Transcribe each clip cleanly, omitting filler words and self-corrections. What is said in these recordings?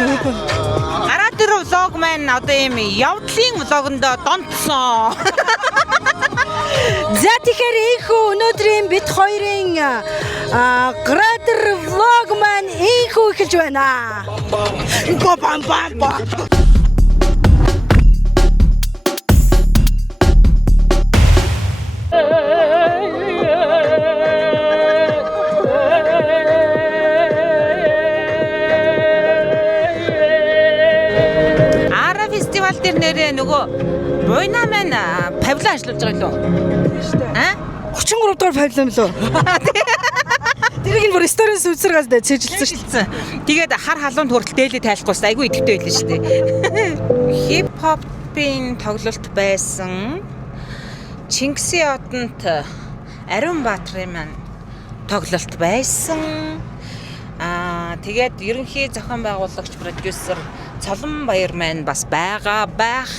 Гараад ир влог маань одоо ийм явдлын влогонд донтсон. За тэгэхээр ийхүү өнөөдрийн бид хоёрын гараад ир влог маань ийхүү эхэлж байна. Го бам бам бам. Фестивал дээр нэрээ нөгөө буйна маань павлон ажиллаж байгаа лөө. Тийм шүү дээ. 33 дугаар павлон лөө. Тэрийг нь бүр сторис үсрэгээс цэжилсэн. Тэгээд хар халуунд хүртэл дээлээ тайлахгүй айгүй идэвхтэй байлаа шүү дээ. Хип хопын тоглолт байсан. Чингисийн одонд Ариун Баатрын маань тоглолт байсан. Тэгээд ерөнхий зохион байгуулагч продюсер Цолон Баяр маань бас байгаа байх.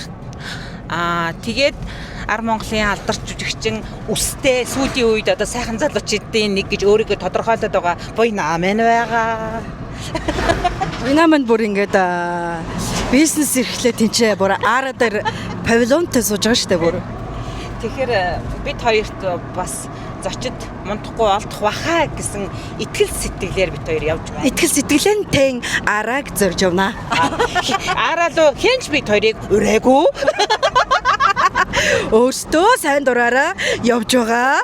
Тэгээд Ар Монголын алдарч жүжигчин үстэй сүүлийн үед одоо сайхан залуучуудын нэг гэж өөрийгөө тодорхойлоод байгаа буйна маань байгаа. Буйна маань бүр ингээд бизнес эрхлээ тэнцээ бүр ара дээр павильонтой сууж байгаа шүү дээ бүр. Тэгэхээр бид хоёрт бас зочид мундахгүй олдох баха гэсэн итгэл сэтгэлээр бид хоёр явж байна. Итгэл сэтгэлэнтэй арааг зорж явна. Араа лу хинч бид хоёрыг өрөөгүй. Өөртөө сайн дураараа явж байгаа.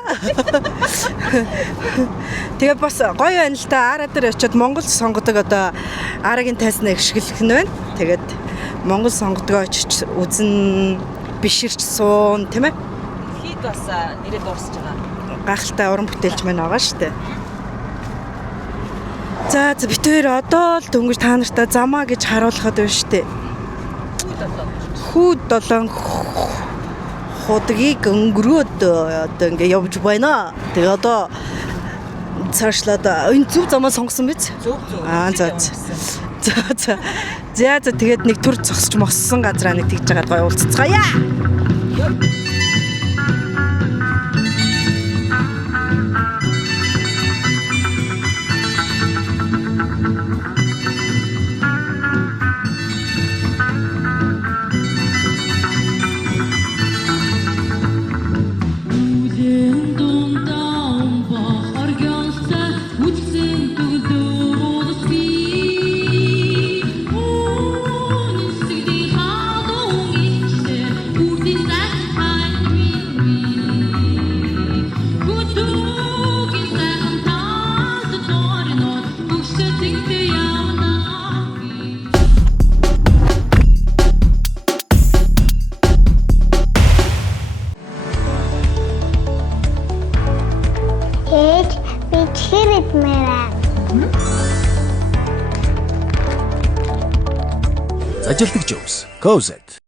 Тэгээ бас гоё байна л та. Араа дээр очиод Монгол сонгодог одоо арагийн тайснаа ихшгэлэх нь байна. Тэгээд Монгол сонгодгоо очиж үзэн биширч суун тийм ээ. Хэд бас нэрээ дуусж байгаа. Гахалтай уран бүтээлч маань байгаа шүү дээ. За бид хоёр одоо л дөнгөж та нартаа замаа гэж харуулхад байна шүү дээ. Хүүд 7 ходгийг өнгөрөөд одоо ингээ явж байна. Тэгээ одоо цаашлаад энэ зөв замаа сонгосон биз? Зөв. За тэгээд нэг төр зогсож моссон газраа нэг тэгж байгаа гоё уулзцгаая. Ажилтг Жобс, Cozet.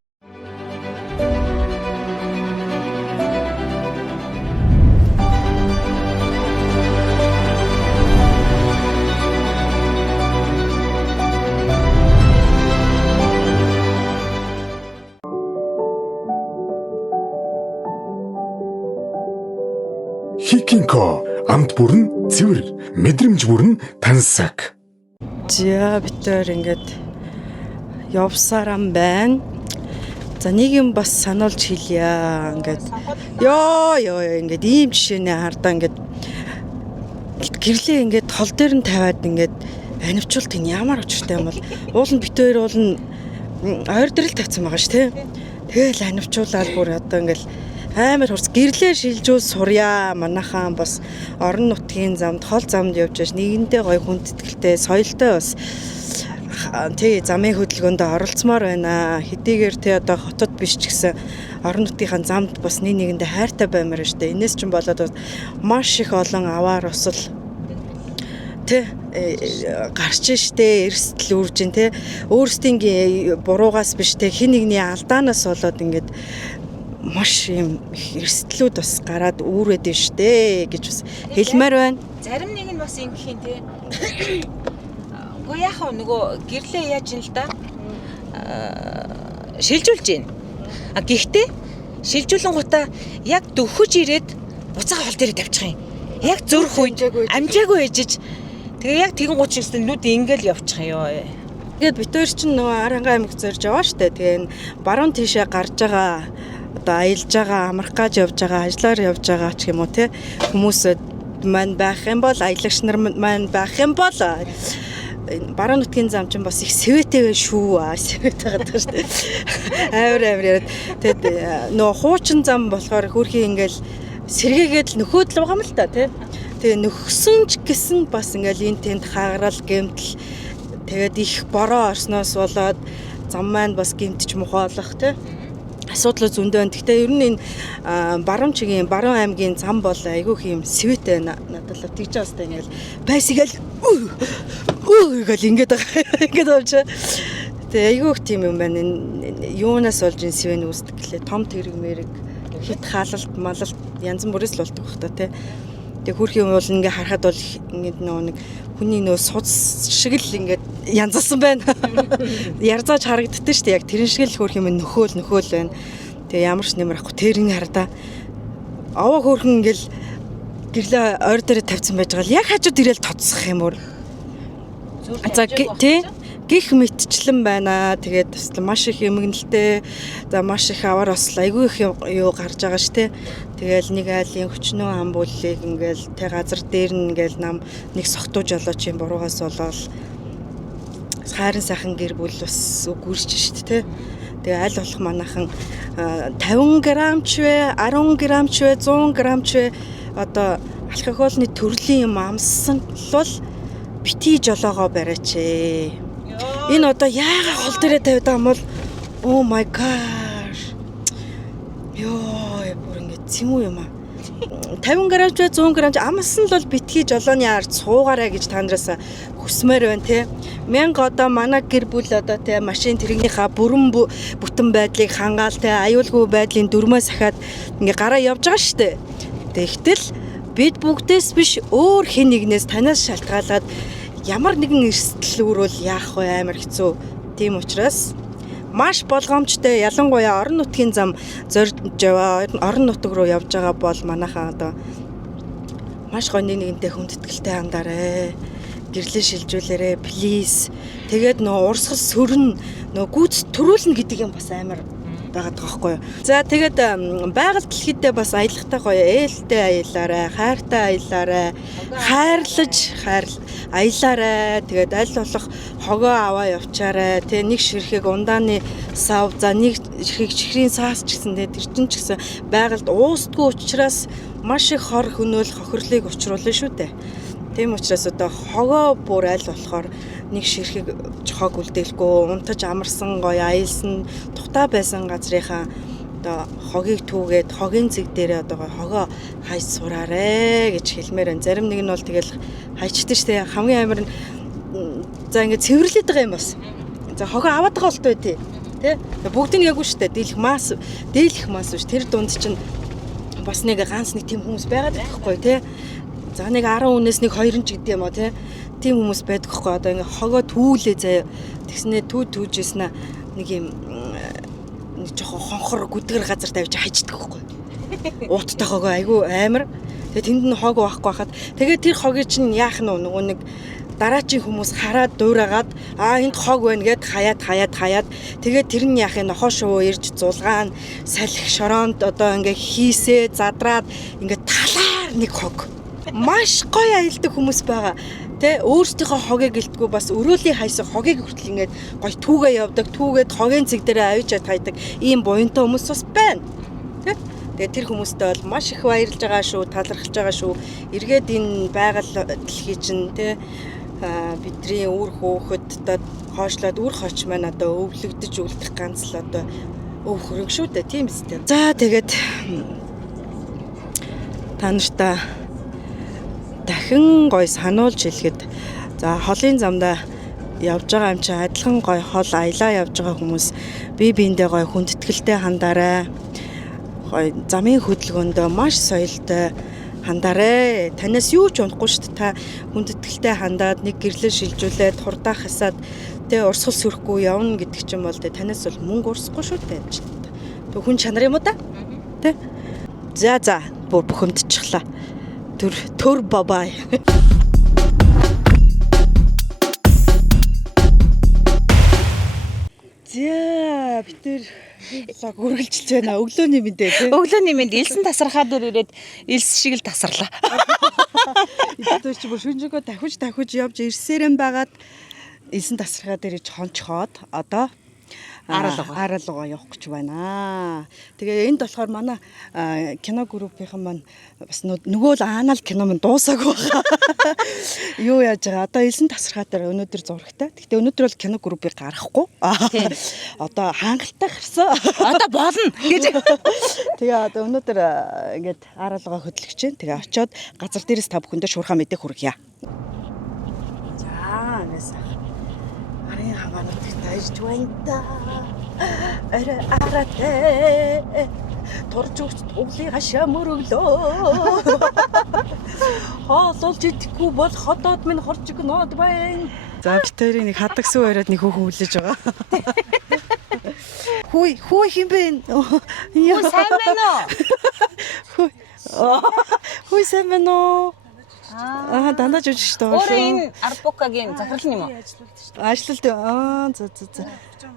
Хикинко, амт бүрэн цэвэр, мэдрэмж бүрэн тансаг. За бид тээр ингээд явсарам байна. За нэг юм бас сануулж хэлье. Ингээд ингээд ийм жишээнээ хардаа ингээд гэрлээ ингээд тол дээр нь тавиад ингээд анивчуулт энэ ямар очтой юм бол уул нь бит хоёр уул нь ойр дээр л тавьсан байгаа ш тий. Тэгэл анивчуулаад бүр одоо ингээд амар хурц гэрлээ шилжүүл сурья. Манайхан бас орон нутгийн замд хол замд явж байгаа нэгэндээ гоё хүндэтгэлтэй соёлтой бас тий замын хөдөлгөөнд оролцмоор байна. Хэдийгээр тий одоо хотод биш ч гэсэн орон нутгийнхаа замд бас нэгэндээ хайртай баймаар штэ. Энээс ч болоод маш их олон аваар усал тий гарч штэ эрсдэл үрж ин тий өөрсдийн буруугаас биш тий хин нэгний алдаанаас болоод ингээд маш юм эрсдлүүд бас гараад үүрээд байна штэ гэж бас хэлмээр байна. Зарим нэг нь бас ингэхийн тий. Гэхдээ яах вэ нөгөө гэрлээ яаж юм л да? Шилжүүлж гин. Гэхдээ шилжүүлэн гутаа яг дөхөж ирээд буцаага хол дээрээ тавьчих юм. Яг зөрөх үед амжаагүй ээжиж тэгээ яг тэгэн гуч гэсэн нүд ингээл явчих юм ёо. Тэгээд бид хоёр чинь нөгөө Аранга аймаг зорж яваа штэ. Тэгээ баруун тийшээ гарч байгаа одоо аялж байгаа, амрах гэж явж байгаа, ажиллаар явж байгаа ч юм уу те хүмүүс маань байх юм бол аялагч нар маань байх юм бол баруун нутгийн зам чинь бас их сэвэтэйвэ шүү. Сэвэтэй гадаг штэ. Амар яриад тэгээд нөгөө хуучин зам болохоор хөрхийн ингээл сэргээгээд нөхөөд л байгаа юм л та тий. Тэгээ нөхсөн ч гэсэн бас ингээл энэ тэнд хаагарал гэмтэл тэгээд их бороо орсноос болоод зам маань бас гэмтэж мухаалах тий. Асуудал зөндөө. Гэхдээ ер нь энэ баруун чигийн баруун аймгийн зам бол айгүйх юм сэвэтэй надад л тэгж байгаастай ингээл байсгээл гэл ингээд байгаа. Ингээд болж. Тэгээ айгүйх тийм юм байна. Юунаас болж энэ сэвэн үүсдэг гэлээ том тэрэг мэрэг хит хаалалт малалт янз бүрээс л болдог бах та тий. Тэгээ хөрхийн юм бол ингээ харахад бол ингээд нэг хүний нөө суц шиг л ингээд янзалсан байна. Ярзааж харагддээ шүү дээ. Яг тэрэн шиг л хөрхийн юм нөхөөл байна. Тэгээ ямар ч нэмэр ахгүй тэрний хардаа аваа хөрхэн ингээл гэрлээ ойр дээр тавьсан байж байгаа л яг хажууд ирээл тоцсох юм уу. За тий гих мэтчлэн байна. Тэгээд бас маш их эмгэнэлтэй. За маш их аваар бас айгүй их юу гарч байгаа ш тэ. Тэгээл нэг айлын хүчнөө ам бүллийг ингээл тэ газар дээр нь ингээл нам нэг согтууж олооч юм буруугаас болоод хайрын сайхан гэр бүл бас үгүрч шít тэ. Тэгээ аль болох манайхан 50 грамч вэ, 10 грамч вэ, 100 грамч вэ одоо алкогольны төрлийн юм амссан бол бити жолоогоо бариач ээ. Энэ одоо яагаад хол дээрээ тавьдаг юм бол oh my gosh. Йоо, бүр ингэ цэм үү юм аа. 50 грамч вэ 100 грамч амсан л бол битгий жолооны ард суугаарай гэж та нараас хүсмээр байна те. 1000 одоо манай гэр бүл одоо те машин тэрэгнийхаа бүрэн бүтэн байдлыг хангаал те аюулгүй байдлын дөрмөөс ахаад ингээ гараа явж байгаа штэ. Тэгтэл бид бүгдээс биш өөр хэн нэгнээс танаас шалтгаалаад ямар нэгэн эрсдэл үүрвэл яах вэ амар хэцүү. Тийм учраас маш болгоомжтой ялангуяа орон нутгийн зам зорж яваа орон нутг руу явж байгаа бол манайхаа одоо маш гоё нэгнтэй хүндэтгэлтэй хандаарэ. Гэрлээ шилжүүлээрэ плиз. Тэгээд нөө урсгал сөрн нөө гүйц төрүүлнэ гэдэг юм бас амар байгаад байгаа хгүй юу. За тэгээд байгаль дэлхийдээ бас аялахтай гоё ээлтэй аялаарай, хайртай аялаарай, хайрлаж аялаарай. Тэгээд аль болох хогоо аваа явчаарай. Тэ нэг ширхэг ундааны сав за нэг ширхэг чихрийн саас ч гэсэн тэр чин ч гэсэн байгальд уустгүй учраас маш их хор хөнөөл хохирлыг учруулна шүү дээ. Тийм учраас одоо хогоо бүр аль болохоор нэг ширхэг хог үлдээлгүй унтаж амарсан гоё аялсан тухтай байсан газрынхаа одоо хогийг түүгээд хогийн зэг дээрээ одоо хогоо хайж сураарэ гэж хэлмээр байна. Зарим нэг нь бол тэгэл хайчдаг штэ хамгийн амар нь за ингэ цэвэрлээд байгаа юм бас. За хогоо аваад байгаа болтой тий. Тэ бүгдийг яггүй штэ дийлэх мас биш тэр дунд чинь бас нэг ганц нэг тийм хүмүүс байгаад байхгүй тий. За нэг 10 хүнээс нэг 2 ч гэдэг юм аа тийм хүмүүс байдаг хгүй одоо ингээ хогоо түүлээ заяа тэгснээ түүжсэн нэг юм нэг жоохон хонхор гүдгэр газар тавьж хаждаг хгүй ууттай хогоо айгу амар тэгээ тэнд нь хог байхгүй хахад тэгээ тэр хогийг чинь яах нь нөгөө нэг дараачийн хүмүүс хараад дуурайгаад энд хог байна гэд хаяад тэгээ тэр нь яах нь нохоо шуу ирж зулгаан салхи шороонд одоо ингээ хийсээ задраад ингээ талаар нэг хог маш гоё аялдаг хүмүүс байгаа. Тэ өөрсдийнхөө хогийг гэлтгүй бас өрөөлийн хайсан хогийг хүртэл ингээд гоё түүгээ явдаг. Түүгээд хогийн цэг дээрээ авчиад хайдаг ийм буянтай хүмүүс бас байна. Тэ тэгээ тэр хүмүүстэй бол маш их баярлж байгаа шүү, талархаж байгаа шүү. Эргээд энэ байгаль дэлхий чинь тэ бидний үр хөөхөд одоо хоошлоод үр хоч маань одоо өвлөгдөж үлдэх ганц л одоо өв хөрөнгө шүү дээ. Тийм биз дээ. За тэгээд та нартаа дахин гой сануулж хэлэхэд за холын замдаа явж байгаа юм чи адилхан гой хол аялаа явж байгаа хүмүүс бие биендээ гой хүндэтгэлтэй хандаарай. Гой замын хөдөлгөөндөө маш соёлтой хандаарай. Танаас юу ч унахгүй шүү дээ. Та хүндэтгэлтэй хандаад нэг гэрлээ шилжүүлээд хурдаах хасаад тэ урсгал сүрхгүй явна гэдэг чинь бол тэ танаас бол мөнгө урсахгүй шүү дээ. Тэг хүн чанар юм уу та? Тэ. За бүр бухимдчихлаа. Төр бабай. За бид тэр лог үргэлжилж байна. Өглөөний мэндээ тий. Өглөөний мэнд элсэн тасархаа дээр ирээд элс шиг л тасарлаа. Тэр чи бүр шүнжээгөө давхиж явж ирсээрэн байгаад элсэн тасархаа дээр хончхоод одоо аралгаа явах гэж байна. Тэгээ энд болохоор манай кино группийнхан маань бас нөгөө л аанал кино маань дуусаагүй байна. Юу яаж байгаа? Одоо элсэн тасархаа дээр өнөөдөр зурагтай. Гэхдээ өнөөдөр бол кино группийг гаргахгүй. Одоо хангалттай гарсан. Одоо болно гэж. Тэгээ одоо өнөөдөр ингээд аралгаа хөдлөж чинь. Тэгээ очиод газар дээрээс та бүхэндээ шуурхаа мэдээ хүргье. За нэс. Арын хаваард тааж байна да. Арате торж углын хашаа мөрөглөө. Хоололж идэхгүй бол хотоод минь хорж гнод байна. За битэрийн нэг хадагсан байраад нэг хүүхэн хүлээж байгаа. Хүй химбэн. Хүү сайн байна уу? Хүй сайн байна уу? Дандаа жиж штэ. Өөрөө энэ Арбукагийн захирал юм уу? Ажилт за.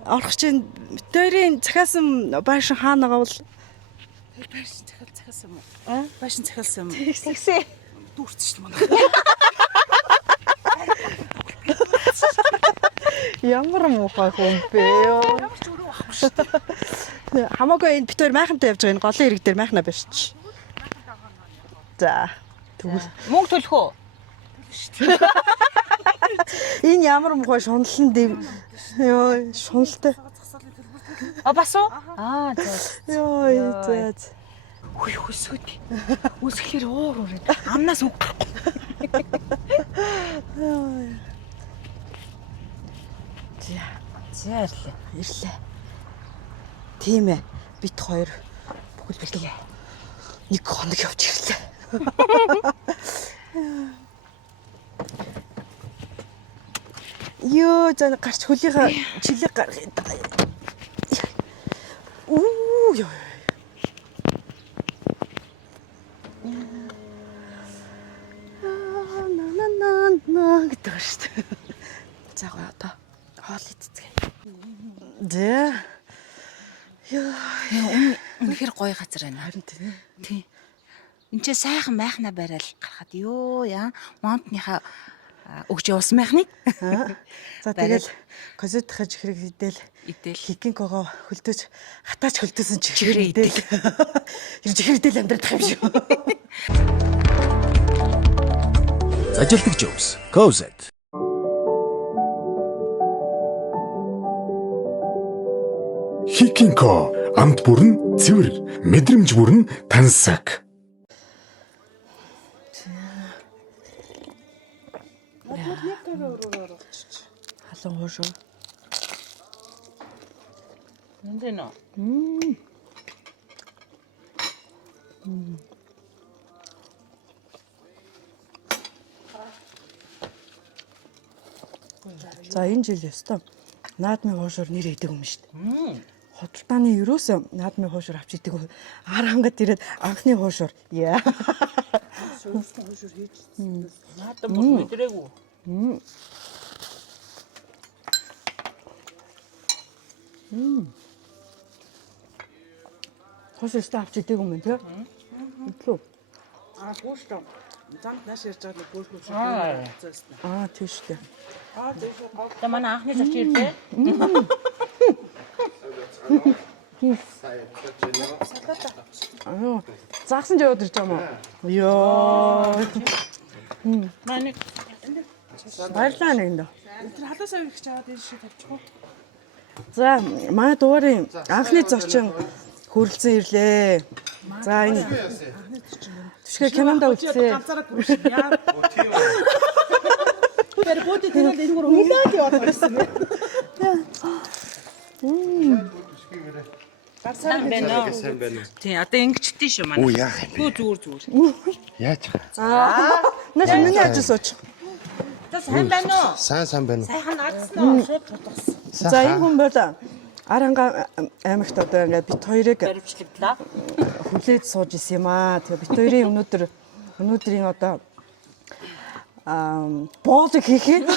Орох чинь битэрийн цахаасан байшин хаана байгаа бол Байшин захиалсан юм уу? Байшин захиалсан юм уу? Тэгсээ. Дүүрсэн шүү дээ манай. Ямар муухай хүн бэ ёо. Ямар ч өрөө авах шүү дээ. Хамаагүй энэ битэр майхантай явж байгаа энэ голын ирэг дээр майхна бишч. За. Мөнгө төлөх үү? Энэ ямар муухай шуналсан дэв. Ёо, шуналтай. Бас уу? Ёо, за. Хүй хөсгөд. Үсгэхээр уур үрээд амнаас үг. За ирлээ. Тийм ээ. Бит хоёр бүхэл бэлэг. Нэг хоног явж ирлээ. Ёо, за гарч хөлийнхаа чилэг гаргая. Ёо. На гэдэг шүү дээ. За одоо хоол идцгээ. Зэ. Ёо, үнэхээр гоё газар байна. харин Тий. Энд чи сайхан майхна барайл гарахад ёо яа монтныхаа өгч явуулсан майхныг. За тэгэл козетхаж хэрэг идэл Идэл. хикинкогоо хөлдөөж хатаач хөлдөөсөн чихэр идэл. Тэр чихэр идэл амьдрах юм шүү. Зажилтг Jones. Cozet. Хикинко амт бүрэн цэвэр, мэдрэмж бүрэн тансаг. Халуун хуушуу. Энд нэ. За энэ жил ёстой наадмын хуушуур нэр идэг юм шүү дээ. Хотолтааны ерөөсөө наадмын хуушуур авч идэг. Ар хангад ирээд анхны хуушуур. Яа. Наадам бол мэдрээгүй. Хуушууртай авч идэг юм тий. Идлүү. Гүүштэй. Замд нааш ярьж байгаа нэг бөөрхөө шиг Аа тийм шүү дээ. За манай анхны зоч ирлээ. Загсан ч яваад ирж байгаа юм уу? Ёо. Манай Баярлалаа нэгэндээ. Тэр халуусаа ирэх чаваад энэ шиг тавьчих уу? За манай дуурийн анхны зочин хүрэлцэн ирлээ. За энэ түшгэ кинонд үзсэн. Ганцаараа гүрш яа. Тэр бодит тэрэл энэ гөр уйлаад яваад байсан юм. сайн байна. Сайн байна. Тий, одоо ингэчтэй шүү манай. Оо яах юм бэ? Зүгээр. Яаж? Наш миний ажил сууч. За сайн байна уу? Сайн байна. Сайхан наадсан уу? Шууд тутгсан. За энэ хүн бол Аранга аймагт одоо ингээд бит хоёрыг Баримтлагдлаа. хүлээж сууж исэн юм аа. Тэгээ бит хоёрын өнөөдрийн одоо боолыг хийхээ.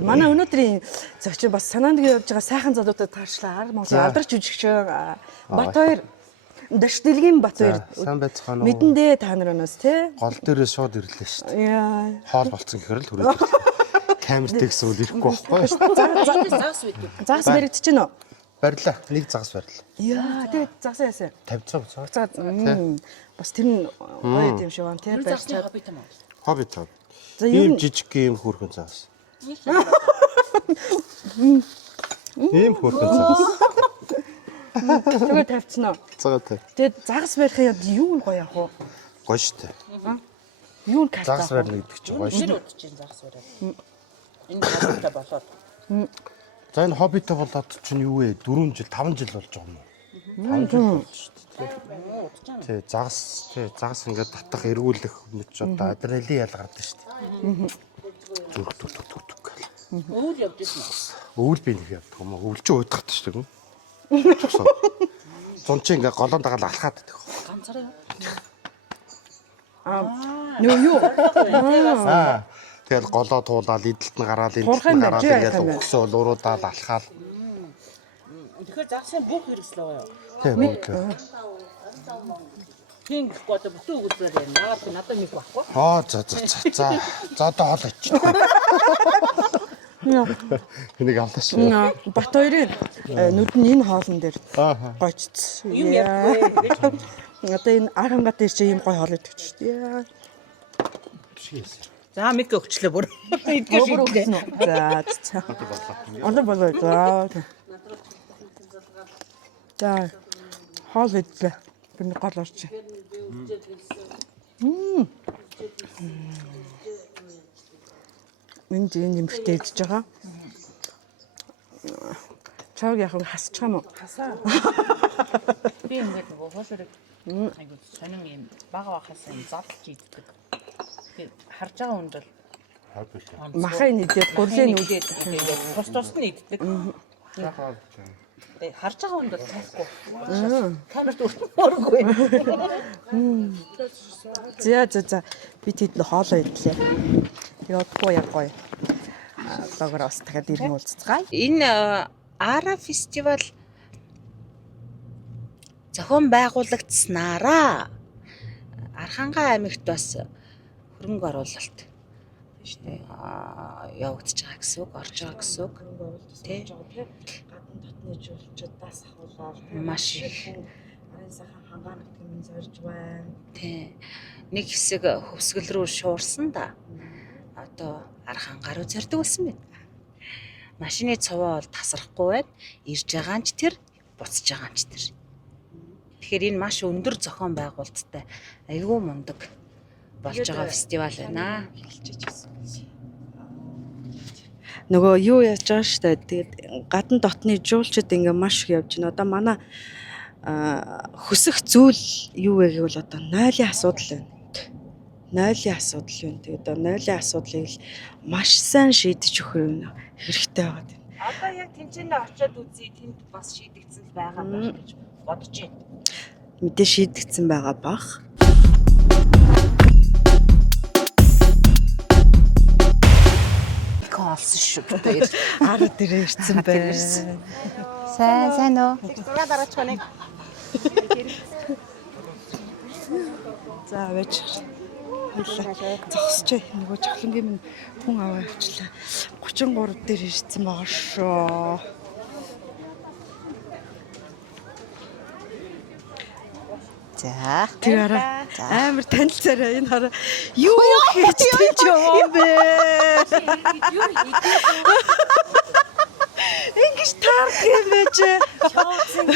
Манай өнөөдрийн зочин бас санаанд явж байгаа сайхан залуутад таарчлаа. Монголын алдарч жүжигчин Батбаяр Дэшдэлгийн Батбаяр. Сайн байцгаана уу? Мэдэн дээ та нар өнөөс тий. Гол дээрээ шууд ирлээ шүү дээ. Яа. Хоол болцсон гэхээр л хүрээд. Камертэй гэсэн үл ирэхгүй байхгүй. Загас баригдчихэв нөө. Барилаа. Нэг загас барилаа. Яа, тэгээд загсаа яасан. 50 цаг. Загас. Бас тэр нь гоё юм шиг байна тий. Барьцаад. Хобби тав. За юу Ийм жижиг юм хөөрхөн загас. Ийм хөөрхөн загас. тэгээ тавьчихна. Цагаатай. Тэгээд загас барихын юу нь гоё яах вэ? Гоё штэ. Юу нь каста. Загас барилна гэдэг чинь гоё штэ. Энэ хавтаа болоод. За энэ хоббитой болоод чинь юу вэ? 4 жил, 5 жил болж байгаа юм уу? 5 жил болж штэ. Тий, загас ингээд татах, эргүүлэх мэт ч одоо адреналин ял гардаг штэ. Зүрх түг. Өвөл явж ирсэн. Өвөл би нэг явдаг юм уу? Өвөл чи уйдахт штэ гүн. Зун чи ингээд голоон дагаал алхаад байдаг. Ганцаараа. Юу? Тэгэл голоо туулаад эдэлт нь гараад эдэлт нь гараад ингээд өгсөөл уруудаал алхаал. Тэгэхээр загсын бүх хэрэгслээ гоё. Тэг бүгд. Тийм гэхгүй одоо бүтэн өгүүлбэр байна. Надад нэг байхгүй. За одоо хоол ич. Энийг авлаач. Батбаярын нүд нь энэ хоолн дээр гойчц. Юм яахгүй. Одоо энэ архангат дээр чи ийм гой хоол идэх ч шүү дээ. За мик өгчлөө бүр. Өөр өгсөн үү? За. Одоо болоо. За. Хоол идлээ. Би нэг гол орчих. Энд нэмэртэй идэж байгаа. Чааг яг хасчих юм уу? Хасаа. Би ингээд нөгөө хоолорыг айгуу сонин юм бага бахаас юм залж иддэг. Тэгээд харж байгаа хүнд бол Махын идээд гурлын үлээд тус нь иддэг. Харж байгаа хүнд бол тайхгүй. Камерт өртмөргүй. За. Би тэд хоолоо идлээ. Явахгүй яг гоё. Логоор бас дахиад ирнэ уулзцгаая. Энэ Ара фестивал зохион байгуулагдсанараа Архангай аймагт бас хөрөнгө оруулалт тийш үү явагдаж байгаа гэсэн үг, орж байгаа гэсэн үг. Тэ. Гадна дотны жуулчдаас ахуулаад Маш их арын сайхан хангаанах юм зорж байна. Тэ. Нэг хэсэг хөвсгөл рүү шуурсан да. Одоо Архангай руу зордог болсон байна. Машины цуваа бол тасрахгүй байна. Ирж байгаа нь ч тэр, буцаж байгаа нь ч тэр. Тэгэхээр энэ маш өндөр зохион байгуулалттай айгүй мундаг болж байгаа фестивал байна. Нөгөө юу яаж байгаа штэ. Тэгээд гадна дотны жуулчд ингээ маш их явж байна. Одоо манай хөсөх зүйл юу вэ гэвэл одоо нойлын асуудал байна. Нойлын асуудал байна. Тэгээд одоо нойлын асуудлыг л маш сайн шийдэж өгөх хэрэгтэй байгаа. Одоо яг тэнцэнэ очиод үзье, тэнд бас шийдэгдсэн байгаа байх гэж бодож байна. Мэдээ шийдэгдсэн байгаа бах. Олсон шүү дээ. Ара дээр ирсэн байна. Сайн уу? За байж. Зогсож нөгөө жавхлангийн минь хүн аваа явчлаа. 33 дээр ирсэн байгаа шүү. За. Тэр амар танилцаараа энэ хараа юу хийж тийж яваа бэ? Ингэж таарх юм байж. Чоуцэн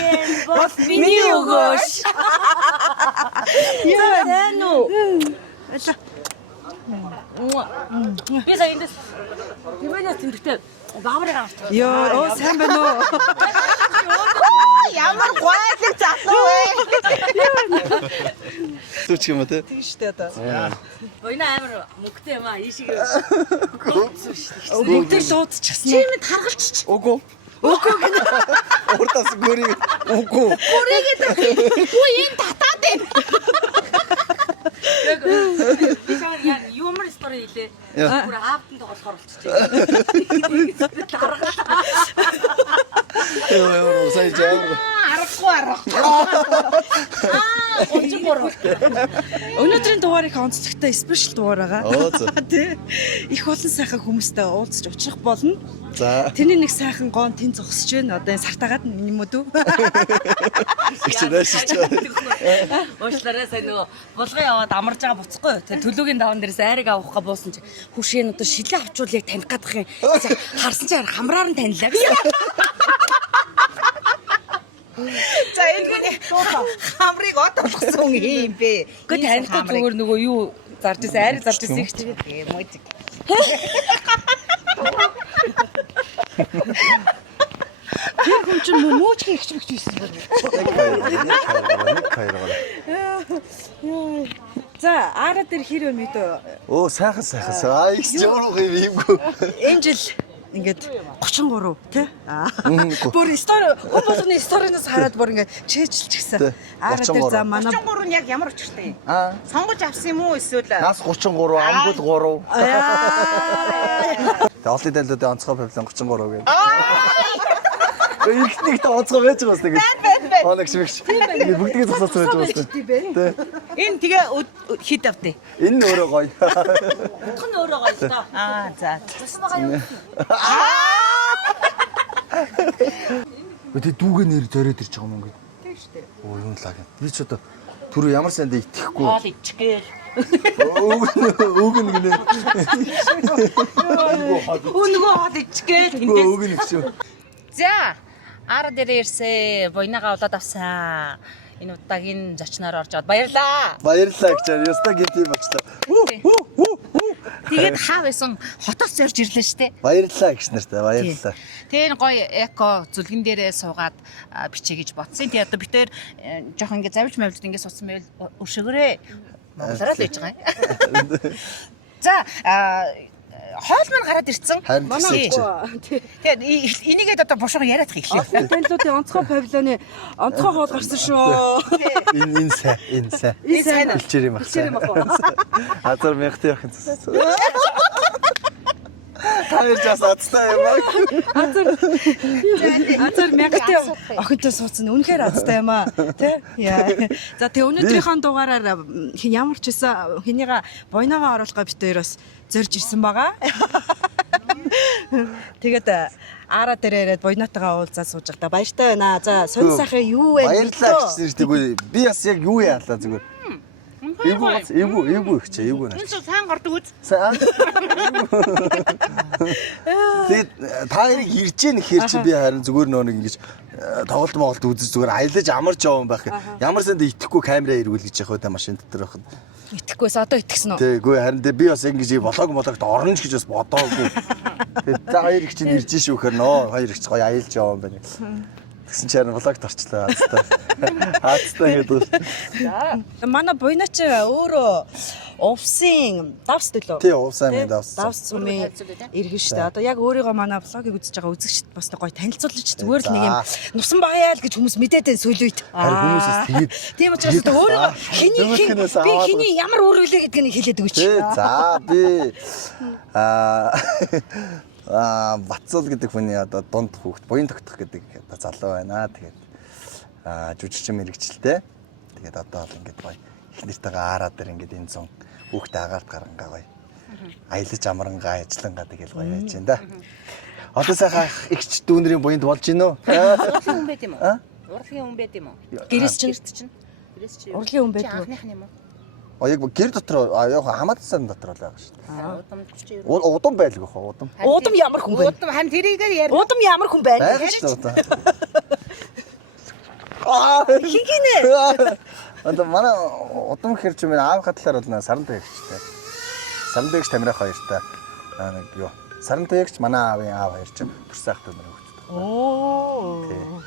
бол миний өгөөш. Яа нэ нү. Би сая эндээс Иванаас тэмдэгтэй бааврыг авчихсан. Йоо, сайн байна уу? Ямар гойхлог залуу вэ? Түч юм те. Тийштэй одоо. Ойна амар мөнгөтэй юм аа. Ийшээ. Бүгдийг шуудчихсан. Чи минь харгалч. Үгүй. Уртас гүри. Үгүй. Бүрээгээд үгүй энэ татаад байна. Би чамд яа юмр стори хэлээ. Бүр аавтан тоглохоор болчихжээ. Сая жаа. Арахгүй. 33. Өнөөдрийн дугаарыг онцлогтой спешиал дугаар байгаа. Оо зөө. Тий. Их олон сайхан хүмүүстэй уулзч очих болно. За. Тэрний нэг сайхан гоон тэн зогсож байна. Одоо энэ сартагаад юм уу дүү? Ихчнээс ч. Уушлаараа сайн нөгөө булган яваад амарж байгаа буцахгүй. Тэгээ төлөөгийн даван дээрээс айрыг авахгаа буусан чи хүшээ одоо шилээ авчвал яг таних гадах юм. Харсан чи хамраар нь танилаа гэсэн. За энэ хамрыг од болгосон юм бэ. Гэхдээ танихгүй зүгээр нөгөө юу зарж ирсэн айрыг зарж ирсэн их чи. Мужик. Тэр хүн чинь мөөч хийх хэрэгтэй байсан. За, араа дээр хэр юм ито. Оо сайхан. Аа их жоо юмгүй. Энэ жил ингээд 33 тий. Бүр стори болгоны сториноос хараад бүр ингээд чэйжилчихсэн. Араа дээр за манай 33 нь яг ямар учиртай юм? Аа. Сонгож авсан юм уу эсвэл Нас 33, амбул 3. Тэгээ олон дэлгүүдийн онцгой павильон 33 гэх. Ихнийгт онцгой байж байгаа үстэй гэж. Оног шимэгч. Бүгдийг засаасан байж байгаа үстэй. Тэ. энэ тэгээ хит авдээ. Энэ нь өөрөө гоё. Утга нь өөрөө гоё л доо. За. Тэ дүүгээ нэр зориод ирж байгаа юм ингээд. Тийм шүү дээ. Оо юм лаг. Би ч одоо түрүү ямар сандаа итгэхгүй. Хоол ичгээл. Өгөн гинэ. Нөгөө хоол ичгээл тэндээс. Өгөн гэж шүү. За. Ара дээр ирсэн. Буйнагаа улаад авсан. Энэ удаагийн зочноор орж аваад баярлаа. Баярлалаа гэж байна. Яста гинти болчлаа. Тэгээд хаа байсан хотоос зорж ирлээ штэ. Баярлалаа гэж нартай баярлалаа. Тэр гоё эко зүлгэн дээрээ суугаад бичээ гэж бодсон. Тэгээ одоо битээр жоохон ингээ завж мавлд ингээ суудсан байл өршөөрэй. Монголоор л байж байгаа юм. За хоол маань гараад ирцэн. Тэгээд энийгээд одоо бошоо яриад эхлэв. Танилуудын онцгой павильоны онцгой хоол гарсан шүү. Энэ сайн. Хэлчээр юм байна. Азар мягтай явах юм. Таяр жас азтай юм аа. Азар мягтай охинтой суудсан. Үнэхээр азтай юм аа. Тэ? Яа. За тэгээ өнөөдрийнхөө дугаараар ямар ч байсан хинийга буйнагаа оруулахаа битээрээс зорж ирсэн байгаа. Тэгээд ара дээр ирээд буйнатайгаа уулзаад сууж байгаа. Баяртай байна. За сонь сайхан юу вэ? Баярлалаа гэж нэртэйгүй. Би бас яг юу яалаа зүгээр. Эвгүй ихчээ, эвгүй наа. Энэ сайн гордог үз. Сайн. Тэгээд та яриг ирж яах хэрэг чи би харин зүгээр нөө нэг ингэж тоглолт үзэж зүгээр аялаж амарч явсан байх. Ямар санд итгэхгүй камера эргүүл гэж яхаа та машин дотор байхад. Итгэхгүйс одоо итгэсэн үү? Тэггүй харин би бас ингэж влогт орно ч гэж бас бодоогүй. Тэгээд та хоёр их чинь ирж шүү гэхээр нөө хоёр их гоё аялж явсан байна. Тэгсэн чи харин влогт орчлоо хацтай. Хацтай гэдэг. За манай буйнач өөрөө увсын давс төлөө. Тий увсан минь давс. Давс сумын иргэн штэ. Одоо яг өөрийгөө манай влогийг үзэж байгаа үзэгчд бас гоё танилцуулж зүгээр л нэг юм нусан багаяа л гэж хүмүүс мэдээд байна сүүл үед. Харин хүмүүсээс тэгээд тийм учраас одоо өөрийгөө би хэний ямар өөр үлээ гэдгийг нэг хэлээд өгөөч. За би Батцул гэдэг хүний одоо дунд хүүхд буян тогтох гэдэг одоо залуу байна. Тэгээд жүжигчин мэрэгчлээ. Тэгээд одоо л ингээд гоё их нэртэйгээ араа дээр ингээд энэ зон хүүхдээ агаарт гарангаа гоё аялаж амрангаа ажиллангаа тэгэл гоё байж байна да. Одоо сайхан ихч дүүнэрийн буянд болж гин үү? Урлагийн хүн байт юм уу? Урлагийн хүн байт юм уу? Гэрээс чинь Гэрээс чи урлагийн хүн байдаг. анхных нь юм уу? Яг гэр дотор яг хамаатсан дотор л байгаа шүү дээ. Удам 40. Удам байлгүй хаа удам. Удам ямар хүн байна? Удам хан тэрийгээр яар. Удам ямар хүн байна? Байгаа шүү дээ. Хинхинэ. Одоо манай удам хэрч минь аав хатлаар бол сарантай ягчтай. Сарантай ягч Тамирах хоёртай нэг юу. Сарантай ягч манай аавын аав хоёр чинь бүрсайхтай нэр хөвгдөг. Оо.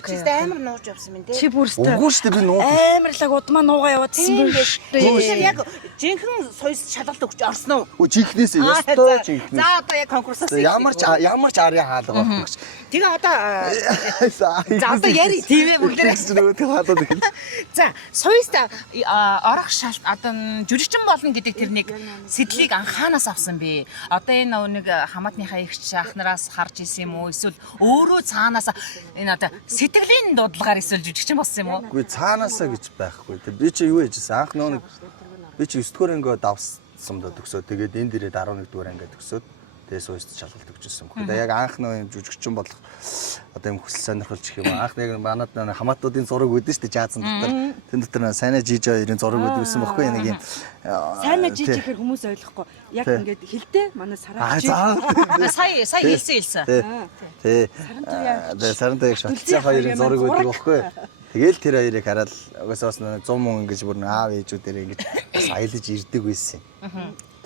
Чист амар нууж явсан минь тий. Чи бүрстэй. Үгүй шүү дээ би нуух. Амарлаг удмаа нуугаа яваадсан юм биш. Тэгэхээр яг жинхэнэ соёс шалгалт өгч орсон уу? Өө жинхнээс ёстой жинхнээс. За одоо яг конкурсаас Ямар ч арын хаалга багч. Тэгээ одоо За одоо яри тийм ээ бүгдээрээ. Нөгөө хадаад ирэх. За, суйста орох шалт одоо жүжигчин болно гэдэг тэрнийг сэтлийг анхаанаас авсан бэ. Одоо энэ нэг хамаатныхаа эгч ахнараас харж исэн юм уу? Эсвэл өөрөө цаанаас энэ одоо сэтгэлийн дуудлагаар эсвэл жүжигчин болсон юм уу? Үгүй цаанаасаа гэж байхгүй. Би чи юу яжсэн анх нэг би чи 9 дугаар ангиа давсан доо төгсөө. Тэгээд энд ирээд 11 дугаар ангиа төгсөөд тэгээд суйст шалгалт өгчээсэн. Тэгээд яг анх нөө юм жүжигчин болох одоо юм хүсэл сонирхолч гэх юм. Анх нэг манад хамаатуудын зураг үүдэн шүү дээ жаазан дотор. Тэн дотор сайна жиж хоёрын зураг үүдсэн баггүй нэг юм. Сайна жиж гэхээр хүмүүс ойлгохгүй. Яг ингээд хилтэй манай сараа жиж. Сая хэлсэн. Тий. Тэгээд сарантай яг шатцсан хоёрын зураг үүдэх баггүй. Тэгэл тэр хоёрыг хараад угаасаа бас 100 мөн ингэж бүр аав ээжүүдээр ингэж бас аялаж ирдэг байсан.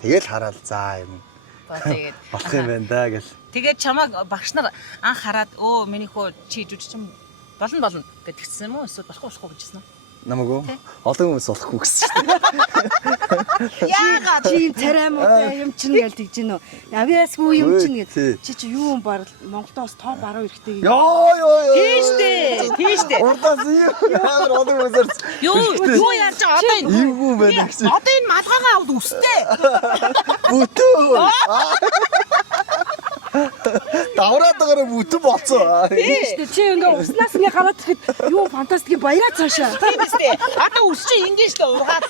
Тэгэл хараад за юм. Тэгээд Болох юм байна да гэл. тэгээд чамайг багш нар анх хараад өө миний хөө чи жүжигчин болно гэдгийгсэн юм уу? Эсвэл болохгүй гэжсэн үү? Намаагүй олон хүмүүс болохгүй гэсэн шүү дээ. Яагаад чи царамуутай юм чинь гэж тэгж гинөө. Авиасгүй юм чинь гэж. Тий. Чи юу юм бар Монголоос тоо баруун эрэхтэй. Йоо. Тийштэй. Урдаас ямар олон хүмүүс Юу яаж байгаа одоо энэ? Иймгүй байна гэсэн. Одоо энэ малгайгаа авд үстэй. Бүтэн. Давраад байгаа бүтэн болцоо. Чи ингээ уснаас ингээ гараад ирэхэд юу фантастик баяраа цаашаа. Тийм үстэй. Одоо үс чи ингэж л ургаад.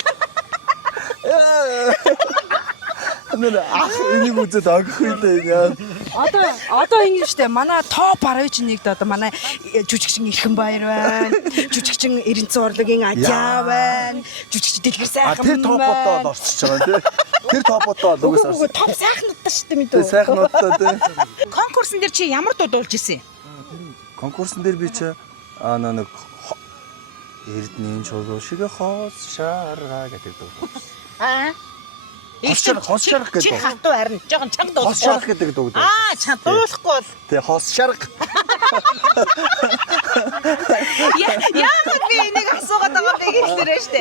Нэр ах энийг үзээд агах үедээ яа. Одоо ингэ штэ манай топ 10 чинь нэгд одоо манай жүжигчин Ирхэн Баяр байна. Жүжигчин Эренцэн урлагийн Ажаа байна. Жүжигчин Дэлгэр сайхан Тэр топотоо л орчиж байгаа тий. Тэр топотоо л угсаа орсон. топ сайхнуудтай штэ мэдээ. Сайхнуудтай тий. Конкурсын дээр чи ямар дуудуулж исэн? Конкурсын дээр би чи нэг Эрдэнийн чулуу шиг хоос шарга гэдэг дуу. Аа. Хоос шарга Чи гэдэг. хатуу харин жоохон чанга Хоос дуулах. шарга гэдэг дуу. Чам дуулахгүй бол Тэ хоос шарга. яагаад би энийг асуугаад байгаа бэ гэхлээрээ штэ.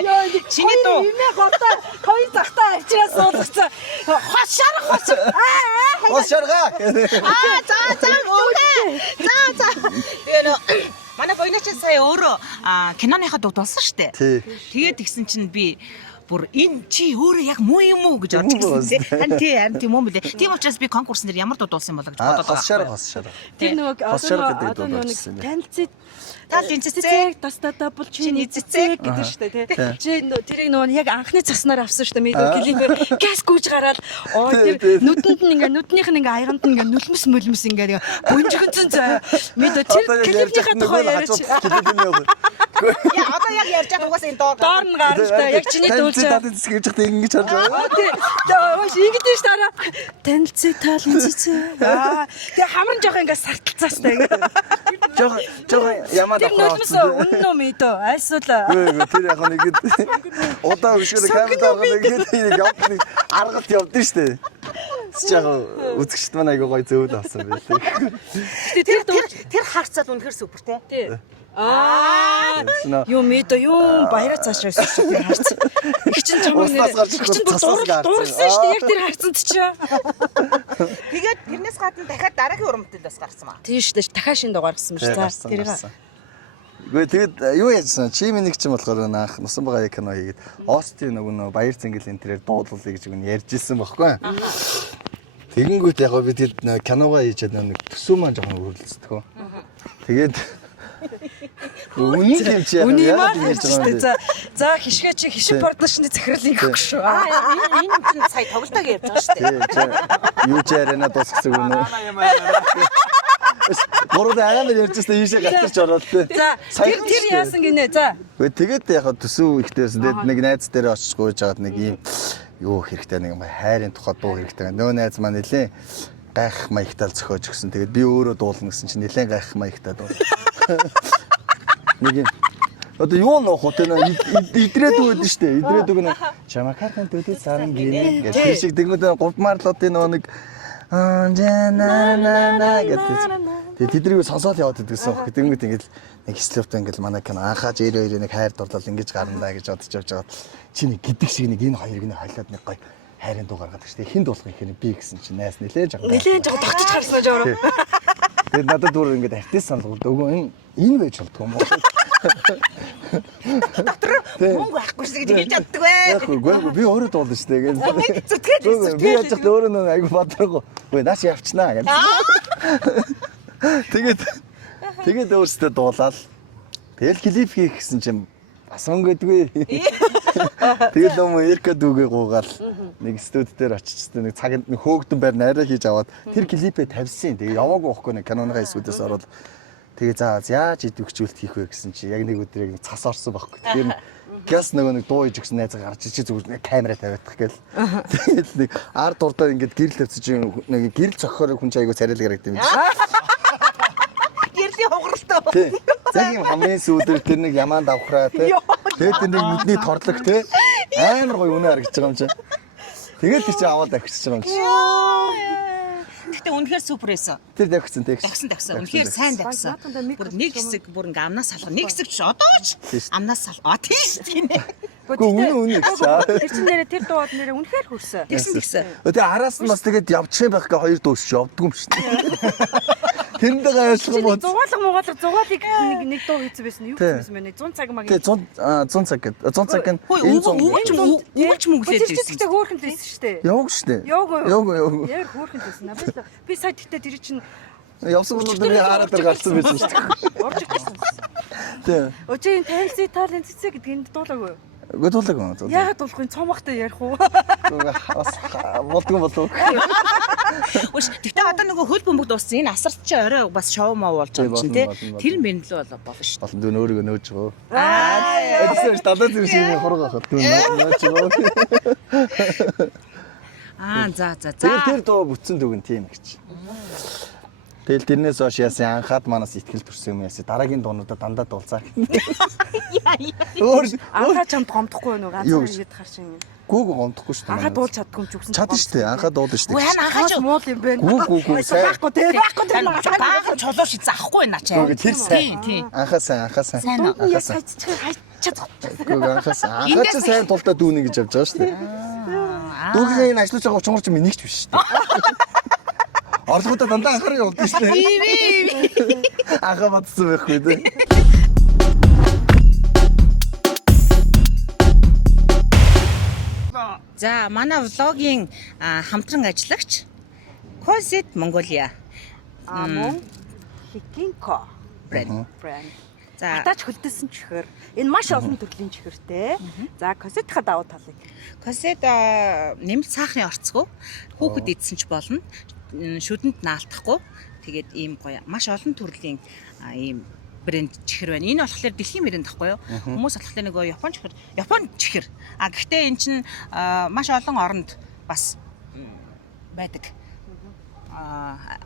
Чиний дуу Имээ хотоо хоёр захтаа авчираа суулгацсан. Хос шарах хос. Хоос шарга. за окей. За. Тэгээ манай гоёнач сая өөрөө киноныхаа дууд болсон штэ. Тий. Тэгээд тэгсэн чинь би бүр энэ чи өөрөө яг муу юм уу гэж бодож гисэн тий. Харин тийм юм билээ. Тийм учраас би конкурсын дээр ямар дууд болсон юм бол гэж бодоод Хоос шарга, хоос шарга. Тэр нөгөө Хос шарга гэдэг одоо дуу нөгөө болсон юм. танилцээ Тал цэцэг тастата бол чиний цэцэг гэдэг штэ тий. Чи тэрийг нөгөө яг анхны заснаар авсан штэ мэдээ клипээр газ гүйж гараад тэр нүдэнд нь ингээ нүднийх нь ингээ аяганд нь ингээ нүлмс ингээ бунжигэнцэн заа мэдээ тэр клипийнхаа тухай яриач. Яа одоо яг ярьж байгаа угаасаа энэ Доор нь гарна штэ яг чиний дуулж Танилцээ татаж гэж хахад ингэж харж байгаа. тий. Ингэдэж штэ танилцээ талын цэцэг. Тэгээ хамран жоох ингээ сарталцаастай ингээ. Жоо ямаа Тэр нүлмс үнэн үү мэдээ айсуул. Тэр яг нэг удаа өшгөрө камерт оргоо нэг явдаг аргалт явдсан шүү дээ. Яг үзэгчд маань айгуу гоё зөөл авсан байлээ. тэр харцаад үнэхэр супер тий. Юу мэдээ юу баяраа цааш байсан шүү дээ харц. Их чин чамаг Уснаас гарч их чин бүр цасаас гарсан. дуурсан шүү дээ яг тэр харцанд чи. Тэгээд тэрнээс гадна дахиад дараагийн урамтай бас гарсан маа. Тийм шүү дээ дахиад шин дугаар гисэн шүү. За тэрийг Гэхдээ тэгэд юу яжсан? Чи минь нэг ч юм болохоор наах нусан байгаа кино хийгээд Остин нөгөө баяр цэнгэл энэ тэрээр дуулуулъя гэж үн ярьж ирсэн баггүй. Тэгэнгүүт яг би тэр киногоо хийчихэд нэг төсөө маань жоохон өрөлдсөдгөө. Тэгээд үнэн юм чи яг Үниймээ ярьж шүү дээ. байгаа юм. За хишгээ чи хишиг продакшны захирлыг өгөх шүү. Энэ чинь сая тоглолтоо явж байгаа шүү дээ. Тий. Юу ч яриана дуусгасан юм уу? Гурав арай ярьжсэн ийшээ гатарч ороод тий. За тэр яасан гинэ. За Гэхдээ тэгээд яг төсөө ихтэйсэн. Тэгээд нэг найз дээр очиж гуйж агаад нэг юм юу хэрэгтэй нэг юм хайрын тухай дуу хэрэгтэй. Нөө найз маань нэлээ гайх маягтал зөхиож өгсөн. Тэгээд би өөрөө дуулна гэсэн чинь нэлээ гайх маягтаа дуу. Нэг юм одоо юу нөх хөтэ идрээд өгдөн штэ. Идрээд өгнө. Чамакартан төдөө саран гинэ гэж тэр шиг тэгмэд гурвмарлуудын нэг на гэдэг. Тэгээ тэднийг сонсоод яваад идэгсэн баг. Тэнгүүд ингээл нэг слоутай ингээл манай кино анхааж 92 нэг хайр дурлал ингэж гарна да гэж бодож явж байгаа. Чи нэг гэдэг шиг нэг энэ хоёрыг нэг хойлоод нэг гоё хайрын дуу гаргаад штэ. Хин дуулах юм хэрэг би гэсэн чинь найс нилээж байгаа. нэлээд жоо тогтож харсан жоо. Тэгээд надад бүр ингээд артист саналгууд өгөө энэ байж болдгоо юм бол. Мөнгө байхгүй шүү гэж хэлж чаддаг бай. Үгүй би өөрөө дуулна шүү дээ. Зүтгэл Би яаж ч өөрөө нэг айгу бодлого. Үгүй наач явчихнаа гэж. Тэгээд өөртөө дуулаад тэгэл клип хийх гэсэн чинь бас өнгөдгүй. Тэгээд нөм Эрка дүүгээ гуугаал нэг студ дээр очиж нэг цагт нэг хөөгдөн байр найраа хийж аваад тэр клипээ тавьсан. Тэгээ яваагүй байхгүй нэг киноныхаа эсвүүдээс ороод тэгээ за яаж идэвхжүүлэлт хийх вэ гэсэн чи яг нэг өдөр яг цас орсон байхгүй. Тэр газ нэг дуу хийж өгсөн найзаа гарч чи зүгээр камера тавиадах гээл. Тэгээд нэг ард урдаа ингээд гэрэл тавьчих нэг гэрэл цохохоор хүн ч айгу царил гарагд юм. Гэрлийн хугаралтай. За юм хамгийн сүүлдэр тэр нэг ямаанд авахраа тий. Тэгээд тэр нэг нүдний торлог тий. Амар гоё үнэ харагдаж байгаа юм чи. Тэгээд тэр чинь аваад авчиж байгаа юм чи. Гэтэ үнэхээр супер байсан. Тэр давхсан тий. Давсан. Үнэхээр сайн давсан. Бүр нэг хэсэг бүр ингээ амнаас салгав. Нэг хэсэг ч одоо ч амнаас салгав. Тийш гинэ. Гэхдээ үнэ гэж. Тэр чинь нэрээ тэр дууд нэрээ үнэхээр хөрсөн. Тэгсэн. Тэгээ араас нь бас тэгээд явчихсан байх гэ хоёр дууш явдгүй юм шүү дээ. Тэрэндээ айлшгүй бод. Зугаалыг нэг дуу хийсэн байсан. Юу гэсэн бэ? 100 цаг маяг. Тэгээ 100 цаг гэдэг. 100 цаг нь үгэлч мөглээд байсан. Тэр хөөрхөн лээсэн шүү дээ. яваг шүү дээ. Яваг. Яг хөөрхөн лээсэн. Би сая тэгтээ тэр чинь явсан хүмүүс хараад тэр гарсан байсан шүү дээ. урж ирсэн. Тий. Өчийн танилцын талент цэцэг гэдэг энэ дуулаагүй. Үгүй дуулаагүй. Яагаад дуулахгүй цомогтой ярих уу? Бас болдгоо болов. Үш тэгтээ одоо нөгөө хөл бөмбөг дууссан. Энэ асарт чи орой бас шоу моо болж байгаа юм тий. Тэр мэнлүү болно шүү. Болно дүүн өөрийгөө нөөж байгаа. Эцэс дадаа зэрэг шиг хурга хахад дүүн нөөж байгаа. За. Тэр дуу бүтсэн дүгэн тийм гэж. Тэгэл тэрнээс хойш яасан анхаад манаас ихтгэл төрсөн юм яасан. Дараагийн дуунуудаа дандаа дуулцаа. Анхаа чамд гомдохгүй байна уу? Ганцхан ингэж харшин. Гүүг гомдохгүй шүү дээ. Анхаа дуулж чаддгүй юм ч үгсэн. Чадна шүү дээ. Анхаа дуулна шүү дээ. Үгүй анхаач муу юм байна. Гүү. Байхгүй тий. баахан чулуу ши заахгүй байна чаа. Тэр сайн. Тийм. Анхаа сайн. Яг хайцчих хайчаад. Гүү анхаа сайн. Анхаа ч сайн тултаа дүүнэ гэж явж байгаа шүү дээ. Дүүгийн энэ ажиллаж байгаа учмарч минь нэгч биш шүү дээ. Орлоготой дандаа анхаарал явуулдаг шүү дээ. Анхаа батсан байхгүй дээ. За манай влогийн хамтран ажиллагч Cosette Mongolia. Мөн Хикинко брэнд. За атач хөлдөлсөн чихэр. Энэ маш олон төрлийн чихэртэй. За Cosette-ха давуу талыг. Cosette нэмэлт сахарын орцгоо хүүхэд идсэн ч болно. Шүдэнд наалтахгүй. Тэгээд ийм гоё маш олон төрлийн ийм брэнд чихэр байна. Энэ болохоор дэлхийн брэнд ахгүй юу? Хүмүүс болохоор нөгөө Япон чихэр. Гэхдээ эн чинь маш олон оронд бас байдаг.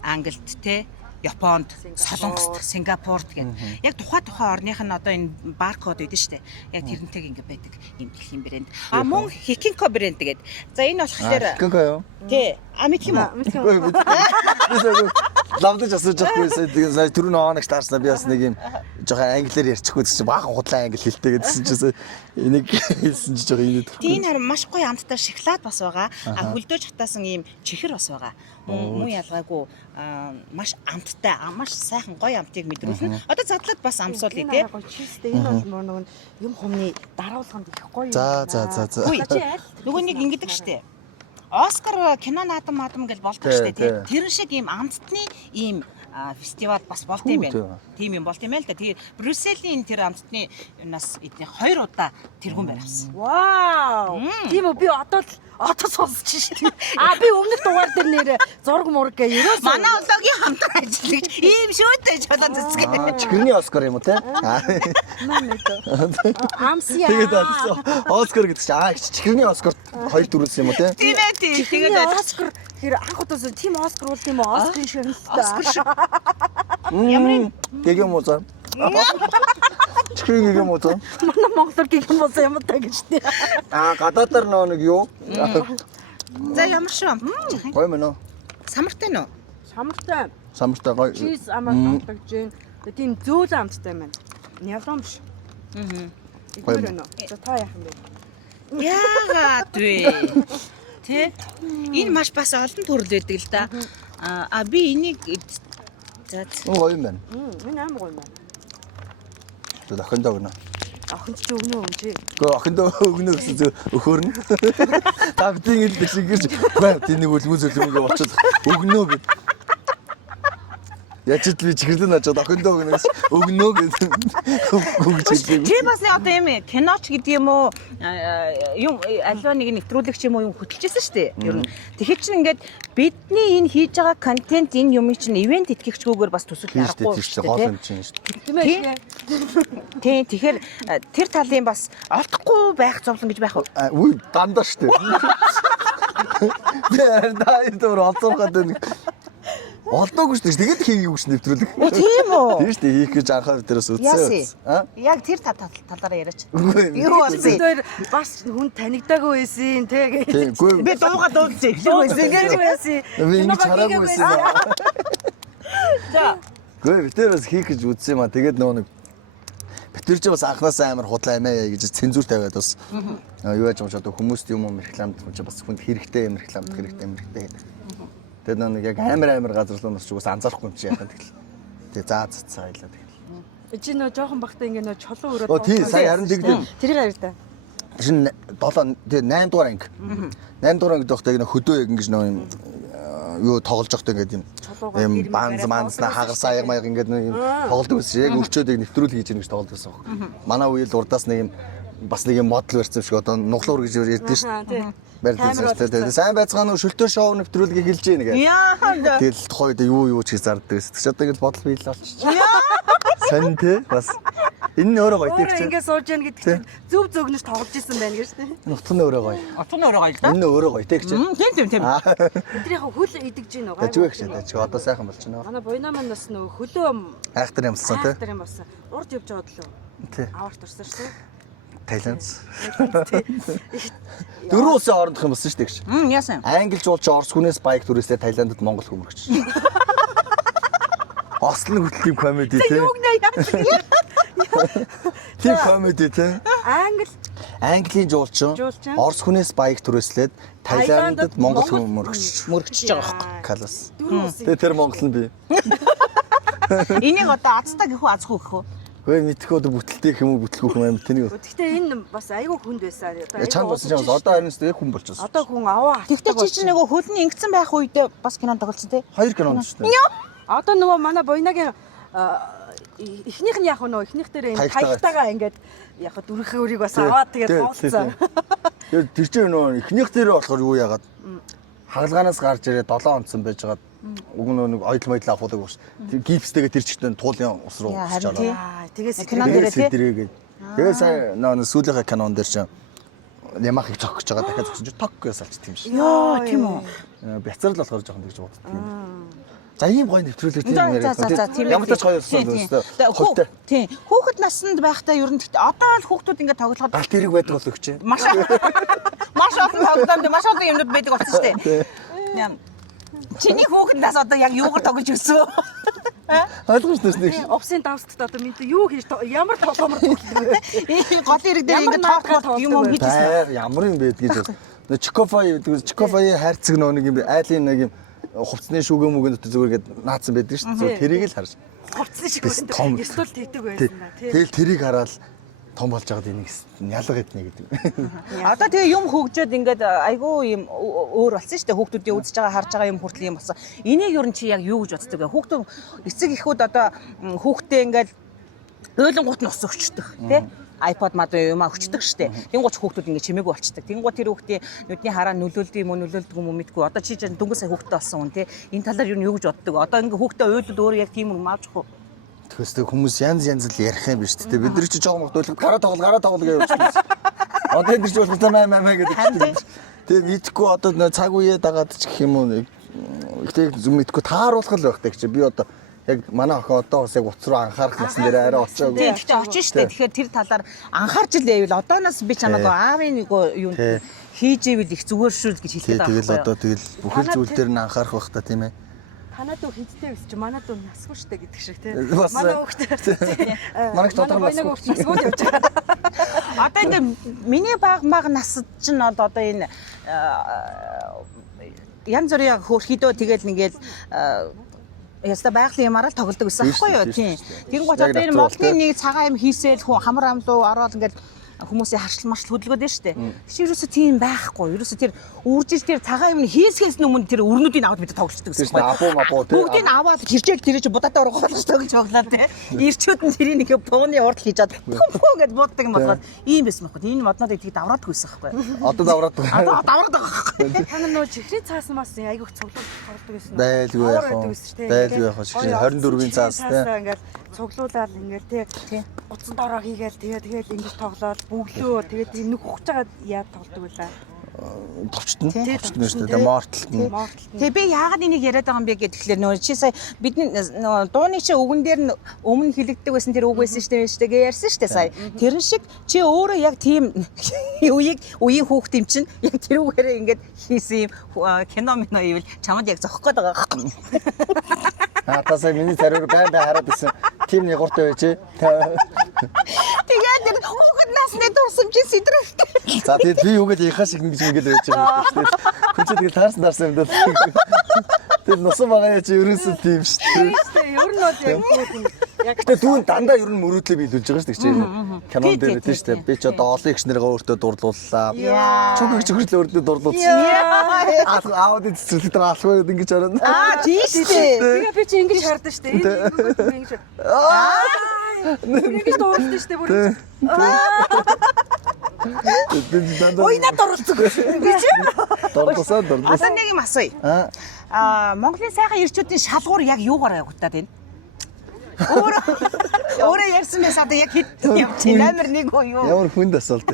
Англид те, Японд, Солонгост, Сингапурт гэдэг. Яг тухайн орных нь одоо энэ баркод байдаг шүү дээ. Яг тэрнтэйг ингэ байдаг ийм дэлхийн брэнд. Мөн Хикинко брэнд гэдэг. За энэ болохоор Хикинко юу? Тий. Мэдх юм уу? Лавдаж асууж байгаахгүйсээ тэгээ сая түрүүн ооногч таарснаа би бас нэг юм жоохон англиар ярьчихгүй гэсэн чинь баахан худлаа англи хэлтэй гэдсэн чинь энийг хэлсэн чинь жоохон инээд. Тийм харин маш гоё амттай шоколад бас байгаа. Хөлдөөж хатаасан ийм чихэр бас байгаа. Мөн ялгаагүй маш амттай, маш сайхан гоё амтыг мэдрүүлнэ. Одоо задлаад бас амсуулъя тий. Энэ бол нөгөө юм хүмүүний даруулганд их гоё юм. За. Нөгөө нэг ингэдэг штэ. Оскар кино наадам гэж болдог штэ тий. Тэр шиг ийм амттны ийм фестивал бас болт юм байна. Тийм юм болт юм байл та. Тэгээ Брюсселийн тэр амттны юунаас эдний 2 удаа тэргүүн барь авсан. Вау! Тийм үү би одоо сонсч шүү. Би өмнөх дугаар дээр нэр зураг мураг гээ ерөөс манай влогийн хамтран ажиллагч ийм шүүтэй чулуун цэцгээ. Чихэрний Оскар юм уу те? Амсиа. Тэгээд Оскар гэдэг чинь чихэрний Оскар 2 дөрүүлсэн юм уу те? Тийм ээ тийм. Тэгээд Оскар хэр анх удаас тийм Оскар уулт юм уу? Оскарын ширнэлтэй. Оскар шиг. Ямар гэг юм уу за? Чихрийн гэг юм уу за? Манай Монголоор гэг юм уу юм та гэж тий. Гадаадаар нэг юу? За ямар шүү? Гоё мөн үү? Самартай нөө? Самартай гоё. чиз амаа татдаг жин. Тийм зөөл амттай байна. Няврам биш. Гоё мөн үү? За та яах юм бэ? Яагаад вэ? Тэ? Энэ маш бас олон төрөл байдаг л да. Би энийг За. Гоё юм байна. Энэ амар гоё юм байна. Тэг охиндоо өгнө. Охинд чи өгнө үү чи? Гэхдээ охиндоо өгнө гэсэн зөв өхөөрнө. Та бидний хэлдэг шиг гэрч. Бай тэнийг үлгүүн зөвлөмгөө болчиход өгнө гэд. Яаж ч би чихэрлэн очоод охиндоо өгнө гэсэн өгнө гэд. Өгч хэлдэг. Чи бас одоо юм киноч гэдэг юм уу юм аливаа нэг нэвтрүүлэгч юм уу юм хөтөлчихсэн шүү дээ. Ер нь. Тэгэхээр чинь ингээд бидний энэ хийж байгаа контент энэ юм чинь ивент итгэгчгүйгээр бас төсөл аргагүй шүү дээ. Хоол юм чинь шүү дээ. Тийм ээ. Тийм тэгэхээр тэр талын бас олдохгүй байх зовлон гэж байх уу? Үгүй дандаа шүү дээ. Тэр даа тэр олзуурхад нэг олдоогүй шүү дээ. Тэгээд хийгээгүй шүү нэвтрүүлэг. Тийм үү? Тийм шүү дээ. Хийх гэж анхаа витрээс үзсэн. Яг тэр талаараа яриач. Үгүй. Юу болсон? Тэр бас хүн танигдаагүй байсан те. Үгүй. Би дуугаа дуулсан. Зүгээр байсан. Би ингэж хараагүй байсан. За. Үгүй витэр бас хийх гэж үзсэн юм аа. Тэгээд нөгөө нэг битэр чи бас анханасаа амар худлаа амиа гэж цензур тавиад бас юу яаж байгаа ч одоо хүмүүст юм рекламд ч бас хүнд хэрэгтэй юм рекламд хэрэгтэй гэдэг. Тэгээд нэг яг амар газар руу бас ч бас анзаарахгүй юм чи яхад тэгэл. Тэгээд заа хэлээ тэгэл. Чи нөө жоохон бахта ингээ нөө чулуу өрөөд. Оо тий сая харин тэгдэ. Тэрийг хараа та. Шин 7 тэгээд 8 дугаар анги. 8 дугаар ангид байхдаа нэг хөдөө яг ингэж нөө юм юу тоглож байхдаа ингээд юм банз хагарсаа яг маяг ингээд нэг юм тоглож байсан. Яг өрчөөд нэвтрүүл хийж гэнэ гэж тоглож байсан. Манай үеэл урдаас нэг юм бас нэг юм модел барьсан шиг одоо нуглуур гэж ярьдэн шүү. Барьсан. Тэгээд сайн байцгаана уу шөлтөө шоу нэвтрүүлгийг хэлж гэнэ гэдэг. Яа. Тэгэл тухайд юу ч гэж зарддаг байсан. Тэгэж одоо ингэж бодол биелэл болчих. Сан тэ бас энэ нь өөрөө гоё Өөрөө тийм. ингээ сууж яана гэдэг чинь зөв зөвгнөж тоглож исэн байна гэж тийм. Нутг нь өөрөө гоё. Отон өөрөө гоё л да. Энэ нь өөрөө гоё тийм. Тийм. Эдрийн хөл идэгж гин байгаа. Тэжвэх шээ. Тэжиг одоо сайхан болж байна. Манай буйна маань бас нөө хөлөө Айхтар юмсан тий. тэр юм болсон. Урд явж байгаа лөө. Тий. Аварт орсон шүү. Тайланд. Дөрөв улсын хоорондох юм болсон шүү дээ гэж. Яасан. Англич уулч Орос хүнээс баяг түрээсээ Тайландд Монгол хүмүүрч. Ослон хөтөл тийм комеди тий. Юу гэнэ яа. Тийм комеди тий. Английн жуулчин Орос хүнээс баяг түрээслээд Тайландд Монгол хүмүүрч. Мөрөгчж байгаа байхгүй. Калас. Дөрөв улсын. Тэгээ тэр Монгол нь би. Энийг одоо азтаа гэх үү азгүй гэх үү? Хөөе мэдхгүй одоо бүтэлтэй юм уу бүтлгүй юм амар тэнийг. Гэхдээ энэ бас айгүй хүнд байсан. Чанд болсон ч одоо харин тэгээ хүн болчихсон. Одоо хүн аваа. Тэгтээ чи чинь нөгөө хөлн ингэсэн байх үедээ бас кинонд тоглолцсон тий? 2 кинонд шүү дээ. Одоо нөгөө манай буйнагийн эхнийх нь яг нөгөө эхнийх дээр энэ таягтайгаа ингээд яг дүрхээ өрийг бас аваад тэгээд тоглосон. Тэгээд тэр чинь нөгөө эхнийх дээр болохоор юу яагаад хагалгаанаас гарч ирээ 7 онцсон байж байгаа. Уг нэг ойдл мойдл авахдаг ус. Тэр гипстэйгээ тэр чигтэн туулын ус руу харин тий. Тэгээс Кинонд дээрээ тий. дээрээгээд. Тэгээд сая нөгөө сүүлийнхаа кинон дээр чинь ямахыг цогч байгаа дахиад зогсон чинь ток гэж салчт юм шиг. Йоо тийм үү. Бяцрал болохоор жоохон тэгж боддог юм. За ийм гоё нэвтрүүлэг тийм За тийм. ямар ч гоё болсон өстой. Тийм. Хүүхэд наснд байхдаа ер нь гэхдээ одоо л хүүхдүүд ингээд тоглоход Галт хэрэг байдаг бол өгч. маш олон тоглоомд маш олон юмнууд байдаг болсон шүү дээ. Чиний хүүхэднээс одоо яг юугаар тоглож өсөө? Ойлгож төснө. Овсын давстад одоо минь юу хийж ямар тоглоомор тоглох вэ? Гол хэрэг дээр ингээд тоглох юм хийж Байр ямар юм бэ гэж бол. Чикофай хайрцаг нэг юм айлын нэг юм хувцсны шүүгэн мүгэн дотор зүгээр гээд наацсан байдаг шүү дээ. Тэрийг л харж. Хувцсан шиг байна. Эсвэл тэгдэг байсан да тий. Тэгэл тэрийг хараад том болж байгаад энийг ялга гэднэ гэдэг. Одоо тэгээ юм хөгжөөд ингээд айгүй юм өөр болсон шүү дээ. Хүүхдүүдийн үзэж байгаа харж байгаа юм хүртэл юм болсон. Энийг ер нь чи яг юу гэж боддог вэ? Хүүхдүүд эцэг эхүүд одоо хүүхдээ ингээд ойлонгууд нь ус өгчдөг тий. iPod мад юм өгчдөг штэ. Тэнгууч хүүхдүүд ингэ чимээгүй болчдөг. Тэнгуут тэр хүүхдээ нүдний хараа нөлөөлдөг юм уу нөлөөлдөг юм уу мэдгүй. Одоо чи чинь дөнгөж сая хүүхдээ болсон хүн тий. Энэ талаар юу гэж боддог. Одоо ингэ хүүхдээ ойлоод өөрөө яг тийм юм аавч хуу. Тэгэхээс хүмүүс янз л ярих юм биш үү? Бид нар чи жоохон мохтуулах гараа тоглол гэж явчихсан. Одоо энэ ч бол маа гэдэг. Тэгээ мэдхгүй одоо цаг үеэ дагаад ч гэх юм уу. Гэтэ зүм мэдхгүй тааруулах л байхдаг чи. Би одоо яг манай охин одоо бас яг утас руу анхаарах насн дээр арай очоогүй. Тийм гэхдээ очиж штэ. Тэгэхээр тэр талаар анхаарч л байвал одооноос би чамаагүй аавын нэг юу хийж ивэл их зүгээр шүү гэж хэлээд байгаа. Тэгэл одоо тэгэл бүхэл зүйл дээр нь анхаарах бах та тийм ээ. Танаа дүү хидтэй биш чи манай дүү насгүй штэ гэдэг шиг тий. Бас Манай хүүхдээ. Манайх тодорхой насгүй явж байгаа. Одоо ингэ миний баг насд чинь одоо энэ янз бүрийн хөөрхидөө тэгэл нэгэл Яста байгалийн юмараа л тоглодог гэсэн аахгүй юу тийм. Тэр гот Яг одоо энэ навцуулт, модны нэг цагаан юм хийсэл хамар амлуу ороод ингээд хүмүүсийн харшил маршил хөдөлгөөд байна шүү дээ. Чи ерөөсө тийм байхгүй. Ерөөсө тэр үржиж тэр цагаан юм хийсгээс өмнө тэр өрнүүдийг аваад бид тоглолцдог гэсэн Тийм шүү дээ. Абуу тий. бүгдийг нь аваад хэрчээл тэрэж будаатай орохолж тоглож тоглоо те. Ирчүүд нь тэрийг нэг бууны урд хийж чад пүү гэд бууддаг юм болгоод ийм байсан байхгүй. Энэ моднуудыг тэг давраад хөөсөн байхгүй. Одоо давраад Одоо давраад байгаа. Та нар нөө чихрийн цаас мас айгүйх цуглуулж тоглодог байсан. байлгүй яах вэ? Байлгүй яах вэ? 24-ийн цаас тий. Ингээд цуглуулаад ингээд тий. Утсан дороо хийгээл тэгээд ингэж тоглоод бүглөө тэгээд нэг ухаж байгаа яа тоглодог байлаа. Товчтон шүү дээ. Морталтн. Тэгээ би яагаад энийг яриад байгаа юм бэ гэхэлэр нөө чи сая бидний нөө дууны чи үгэн дээр нь өмнө хэлэгддэг байсан тэр үг байсан шүү дээ гэж ярьсан шүү дээ сая. Тэрэн шиг чи өөрөө яг тийм үеийн хүүхд юм чинь яг тэр үгээрээ ингээд хийсэн юм кино мино ивэл чамд яг зохих гээд байгаа байхгүй. Тасаа миний царайг байн хараад байсан. Тим нэг гуртай байж. Тэгээд тэр хүүхэд насны дурсам чи сэтрэх. За тэгээд би үгээд яхаа шиг ингэж ингэж байж байгаа юм шүү дээ. Хүн чи тэгээд таарсан юм даа. Тэгээд носон байгаа чи ерөөсөө тийм шүү дээ. Ер нь бол яг Гэтэ дүүн дандаа ер нь мөрөөдлөө биелүүлж байгаа шүү дээ чинь. Канон дээр тийм шүү дээ. Би ч одоо олон их нэргээ өөртөө дурлууллаа. Чүг их хөрлөө өөртөө дурлуулсан. Аудит цэцэрлэг дээр алхмаар ингэж хараад. Тийм шүү дээ. тэгээ би чи ингэж хардаг шүү дээ. Ингэж ингэж дууралдаг шүү дээ бүр. Ой надад дурлцдаг. Гэж. Дурлуулсан. Одоо нэг юм асууя. Монголын сайхан ирчүүдийн шалгуур яг юугаар явагдаад байна? Өөрөө ярьсан байсан одоо яг хэд явчих номер 1 уу юу? Ямар хүнд асуулт.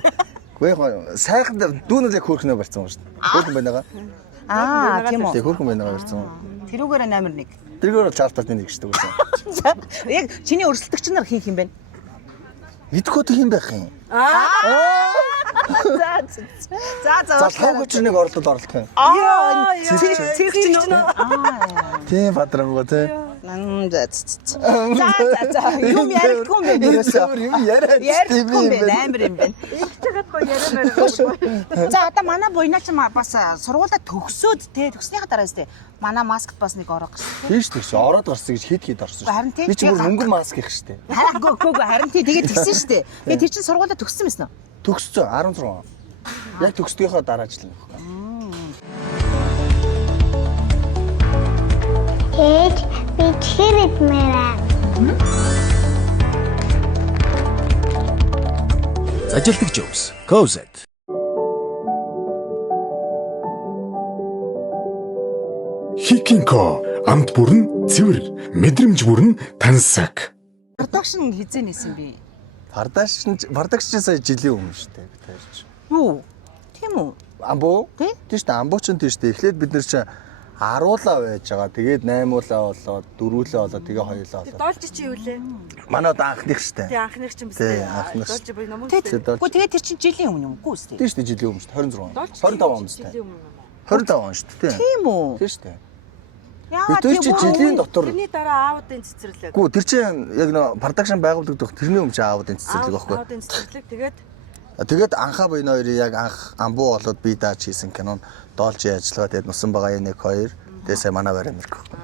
Гэхдээ сайхан дүүнүүд яг хөөрхнөө барьсан юм шүү дээ. Хөөрхөн байна байгаа. Тийм үү. Тэг хөөрхөн байна байгаа барьсан. Тэрүүгээр номер 1. Тэргээр бол чартад нэг шүү дээ. Яг чиний өрсөлдөгч нар хийх юм бэ? Мэдхгүй тийм байх юм. За хавгч нэг оролдох юм. цэгч нь. Тийм бадрангуу тий. За юм ярихгүй юм бэ ерөөсөө. Юм яриад Ярихгүй юм бэ амар юм байна. чагаад гоё яриамаар. За одоо манай буйнаач бас сургуулаа төгсөөд те төгснөхийн дараа тест манай маскт бас нэг орох гэсэн. Тийш тийш ороод гарсан гэж хэд орсон Харин шүү. тийм. Би ч бүр мөнгөн маск их штэ. Харин тий тэгээд тэгсэн шүү дээ. Тэгээд тэр чинь сургуулаа төгссөн байсан уу? Төгссөн 16. Яг төгсдгийнхөө дараа жил нөх. Ээж бичгээр идмээрээ. Зажилтг Жобс. Cozet. Хикинко амт бүрэн цэвэр, мэдрэмж бүрэн тансаг. Продакшн хизээ нээсэн би. Бардагч сая жилийн өмнө штэ би тааж. Юу? Тийм үү? Амбуу? Тий? Тийм штэ амбуу ч тийм штэ. Эхлээд бид нар чи 10-уулаа байж байгаа. Тэгээд 8-уулаа болоод 4-үүлээ болоод тэгээ 2-уулаа болоод. Доолж чи юу лээ? Манай одоо анхных штэ. Тэг анхных чинь биз Тий, дээ. анхных. Доолж би номер Үгүй тэгээд тэр чинь жилийн өмнө юм үгүй үстэй. Тийм штэ жилийн өмнө штэ 26. Доолж 25 он штэ. жилийн өмнө. 25 он штэ тий. Тийм үү? Тийм штэ. Яагаад Тэр чи жилийн дотор. Тэрний дараа аудын цэцэрлэг. Гүү тэр чинь яг нөө продакшн байгуулагдах тэрний өмнө чи аудын цэцэрлэг байхгүй. Аудын цэцэрлэг тэгээд Тэгээд анхаа буйна хоёрын яг анх амбуу болоод би дааж хийсэн кинон доолжи ажиллагаа тэгээд нусан байгаа 1 2 тэгээд сая манай барай нэрх байхгүй.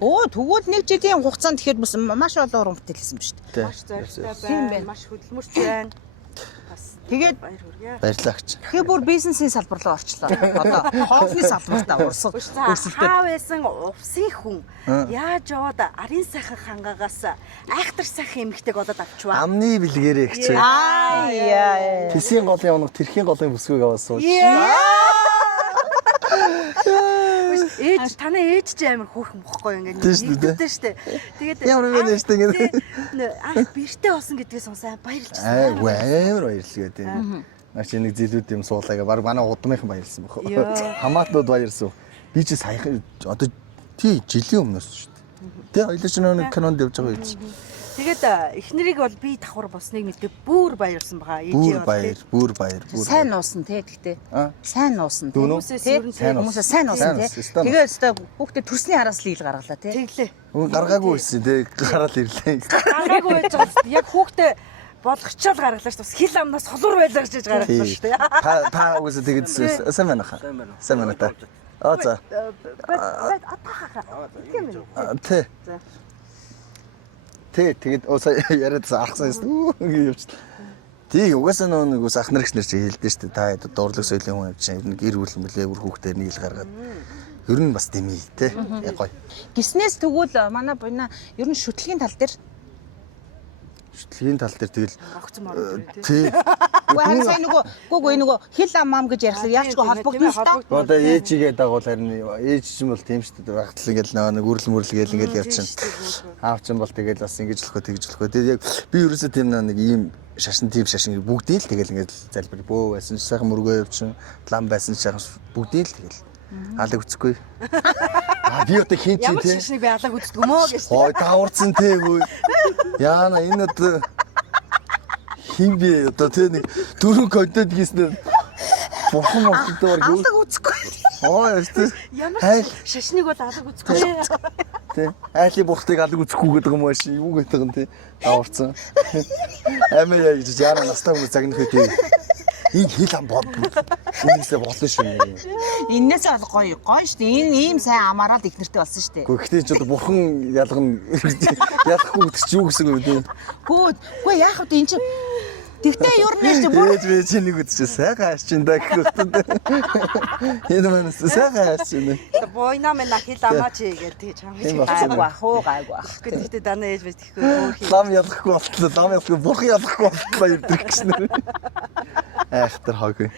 Оо тэгвэл нэг жилийн хугацаанд тэгэхэд бас маш олон уран бүтээл хийсэн биз дээ. маш зоригтой Тийм байна. байна. Маш хөдөлмөрч байна. Бас Тэгээд баяр хүргэе. Баярлалаа гэж. тэгээ бүр бизнесийн салбар руу орчлоо. Одоо хоолны салбартаа урсгал. Хаа байсан увсын хүн яаж яваад арын сайхан хангаагаас айхтар сайхан эмэгтэйг олоод авчваа. Амны бэлгэрээ гэж. Яа. Тэсийн голын унаг тэрхийн голын бүсгүйг аваад сууж. Ээж танай ээж ч амар хөөрхөн бохгүй ингээд Тийм шүү дээ. нэгдсэн шүү дээ. Тэгээд Ямар юм бэ нэртэй ингээд. анх бэртэй болсон гэдгээс сонсоо баярлж Аа байна. амар баярлалаа тийм. Наач нэг зилүүд юм суулаагаа баг манай удмынхан баярлсан бохоо. Йоо. Хамаатнууд баярлсан. Би чи саяхан одоо тий жилийн өмнөөс шүү дээ. Тэ хоёлаа ч нэг кинонд явж байгаа юм. Тэгээд эхнэрийг бол би давхар босныг мэдээ бүр баярлсан байгаа. Бүр баяр, бүр баяр, бүр. Сайн нуусан те гэхдээ. Сайн нуусан те. Хүмүүсээс ер нь Хүмүүсээ сайн нуусан те. Тэгээд өстой хүүхдээ төрсний араас л ил гаргалаа те. тэглээ. Гаргаагүй байсан тий. Гараад ирлээ. Гаргаагүй байж байгаа. Яг хүүхдээ болгочоод гаргалаа шүү. Хил амнаас холуур байлаа гэж гаргалаа шүү. Та угсаа тэгээд сайн байна хаа. Сайн байна та. За. Тэ. Тэ тэгээд яриад аргасан юм гэж. Тий угаасаа нэг ус ах нар гэж нэр чи хэлдэж штэ та дуурлаг соёлын хүн юм чинь гэр бүл мөлөө бүр хүүхдээ нийл гаргаад ер нь бас дэмий те гоё. Гиснээс тэгвэл манай буйна ер нь шүтлгийн тал дээр тэгэл тий үгүй харин сайн нөгөө хил ам гэж ярьсан яачгүй холбогдно шүү дээ. одоо ээжигээ дагуул харин ээж чинь бол тийм шүү дээ багтал ингээл нэг үрэл мөрл гээл ингээл явчихна. Аав чинь бол тэгэл бас ингэж болохоо тэгж болохоо. Тэгээд яг би ерөөсөө тийм нэг ийм шашин бүгдийг л тэгэл ингээл залбир бөө байсан сайхан мөргөө явчихсан лам байсан сайхан бүгдийг л тэгэл алаг үцэхгүй. Би одоо хин чи тий. Шашныг би алаг үздэг юм уу гэж. Хой тааварсан тээггүй. Яана энэ одоо хин би одоо тий нэг дөрөв контент хийснээр бурхан олддоор юу. Алаг үцэхгүй. Ястэ. Ямар шашныг бол алаг үзэхгүй. Тий. Айлын бурхтыг алаг үзэхгүй гэдэг юм ааш юу гэдэг юм тий. Тааварсан. Амиа яаж яана настаа хүмүүс загнах үү тий. Энэ хил ам бод. Энэсээ болно шүү. Иннээс бол гоё шүү дээ. Энэ ийм сайн амаараад их нэртэй болсон шүү дээ. Гэхдээ ч одоо бурхан ялахгүй гэдэг чи юу гэсэн үг вэ? Гүү яах вэ энэ чинь тэгтээ ер нь чи бүр ээж чи нэг үдчих сайхан аач чинь да гэх үстэд. Энэ маань сайхан аач чинь. Бойна мэн хил амаач гэж тэгж хамгаалж гайгүй ах. Гэхдээ дана ээж байж тэгэхгүй. Лам ялахгүй болтлоо. Лам ялахгүй бурхан ялахгүй болтлоо ирдэг гэсэн. Ахтар хаагүй.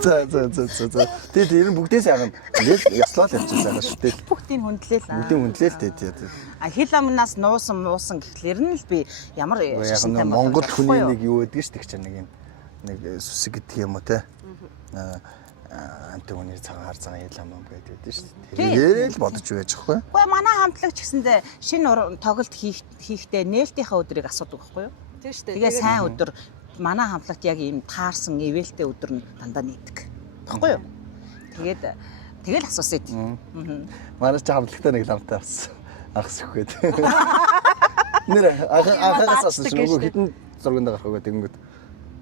За. Тэгээд ер нь бүгдээ сайхан. Ингээд яслал явчихсан сайхан шүү дээ. Бүгдийг хүндлээ л. Бүгдийг хүндлээ л дээ. Хил амнаас нуусан гэхлээр нь л би ямар шашинтай Монгол хүний нэг юу гэдэг шүү дээ ч нэг сүсэг гэдэг юм уу те. Антоны цагаан хар цагаан хил ам гэдэг шүү дээ. Тэргээл бодож байж байхгүй. Гэхдээ манай хамтлагч гэсэндээ шинэ тоглолт хийхдээ нээлтийнхаа өдрийг асуудаг байхгүй юу? Тийм шүү дээ. Тэгээ сайн өдөр манай хамтлагт яг ийм таарсан ивэлтэй өдөр нь дандаа нийтдэг. Баггүй юу? Тэгэл асуусан юм. Манай ч хамтлагтай нэг ламтай авсан. Ахс өгөөд. Нэр анхаагаас асуусан шүү. Нөгөө хитэн зурганд гарах өгөөд тэгэнгүүт.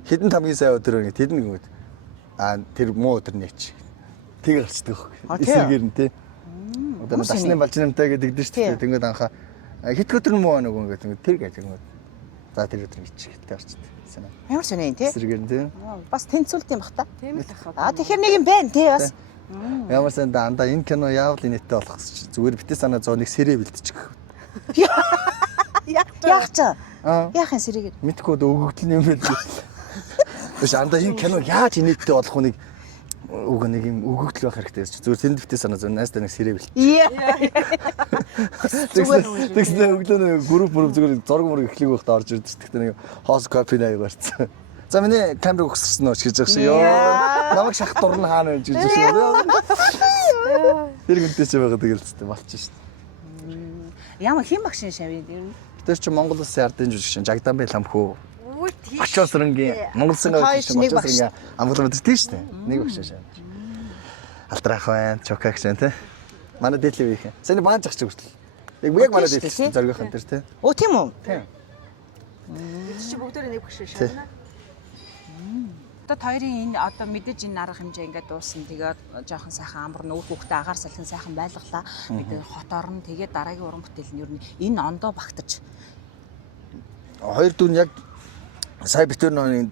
Хитэн хамгийн сайн өдөр ингэ тэдэн гингүүд. Тэр муу өдөр нээч. Тэг гарчдаг хөө. Эсэргээр нь тий. Одоо дасны балжинамтай гэдэг дээ шүү дээ. Тэгэнгүүт анхаа хит өдөр муу нөгөө ингэ тэр гэж тэгэнгүүт. За тэр өдөр ичиг тэг гарчдаг. Ямар сони тий. Эсэргээр нь тий. Бас тэнцүүлт юм бах та. Тийм л ах. Тэгэхээр нэг юм байна тий бас. Ямар сайн дандаа энэ кино яавал инээдтэй болох гэж зүгээр битээ санаа 101 сэрээ бэлтчих. Яах ч. Яахын сэрээгээр. Мэдгүй өгөгдөл юм байл. Биш андаа энэ кино яаж инээдтэй болох вэ нэг юм өгөгдөл байх хэрэгтэй гэж зүгээр тэнд битээ санаа 100 нэг сэрээ бэлт. Тэгсэн өглөө групп зүгээр зураг мөрөг эхлэх байхдаа орж ирдэг. Тэгтээ нэг хоос копи наяг барьсан. За миний камерыг өгсөрсөн нь гэж байгаа шүү. Намайг шахах дурн хаана байж гэж шүү. Тэр гэнтэй ч байгаа тэгэл зү болчих шүү. Ямар хин багшин шавь юм. Тэр чи Монгол Улсын ардын жүжигчин Жагданбай Ламхүү. Очоосрынгийн Монголсын очоосрынгийн амгалан мэддэг тийм шүү. Нэг багшин шавь. Алтрах байна, чокаг шэн тий. Манай дээдлээ үеийнхэн. Сайн бааж ах чи хүртэл. Яг манай дээдлээ зоргийнхан тэр тий. Оо тийм үү? Тийм. Чи бүгдөө нэг багш шавна. Одоо хоёрын энэ одоо мэдээж энэ арга хэмжээ ингээд дуусна. Тэгээд жоохон сайхан амар нүүр хүүхдээ агаар салхин сайхан байлгалаа. Бид хот орно. Тэгээд дараагийн уран бүтээл нь ер нь энэ ондоо багтаж. Хоёр дүүн яг сая битэр нөө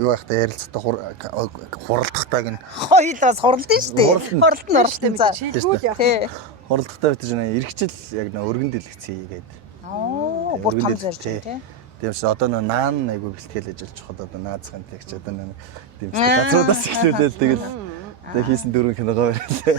юу яхта ярилцдаг хуралдахдаг нь Хоёул бас хуралдсан шүү дээ. Хуралд нь орсон за. Тий. Хуралдахдаа битэр нөө эргэжил яг нөө өргөн дэлгэцээ гээд. Оо, бүр том зорж тий. Тиймээс одоо нөө наан айгу бэлтгэл ажиллаж хахад одоо наацхан тэгч одоо нөө дэмжлэг газруудаас ихлүүлээл тэгэл тэг хийсэн дөрвөн киногоо барилаа.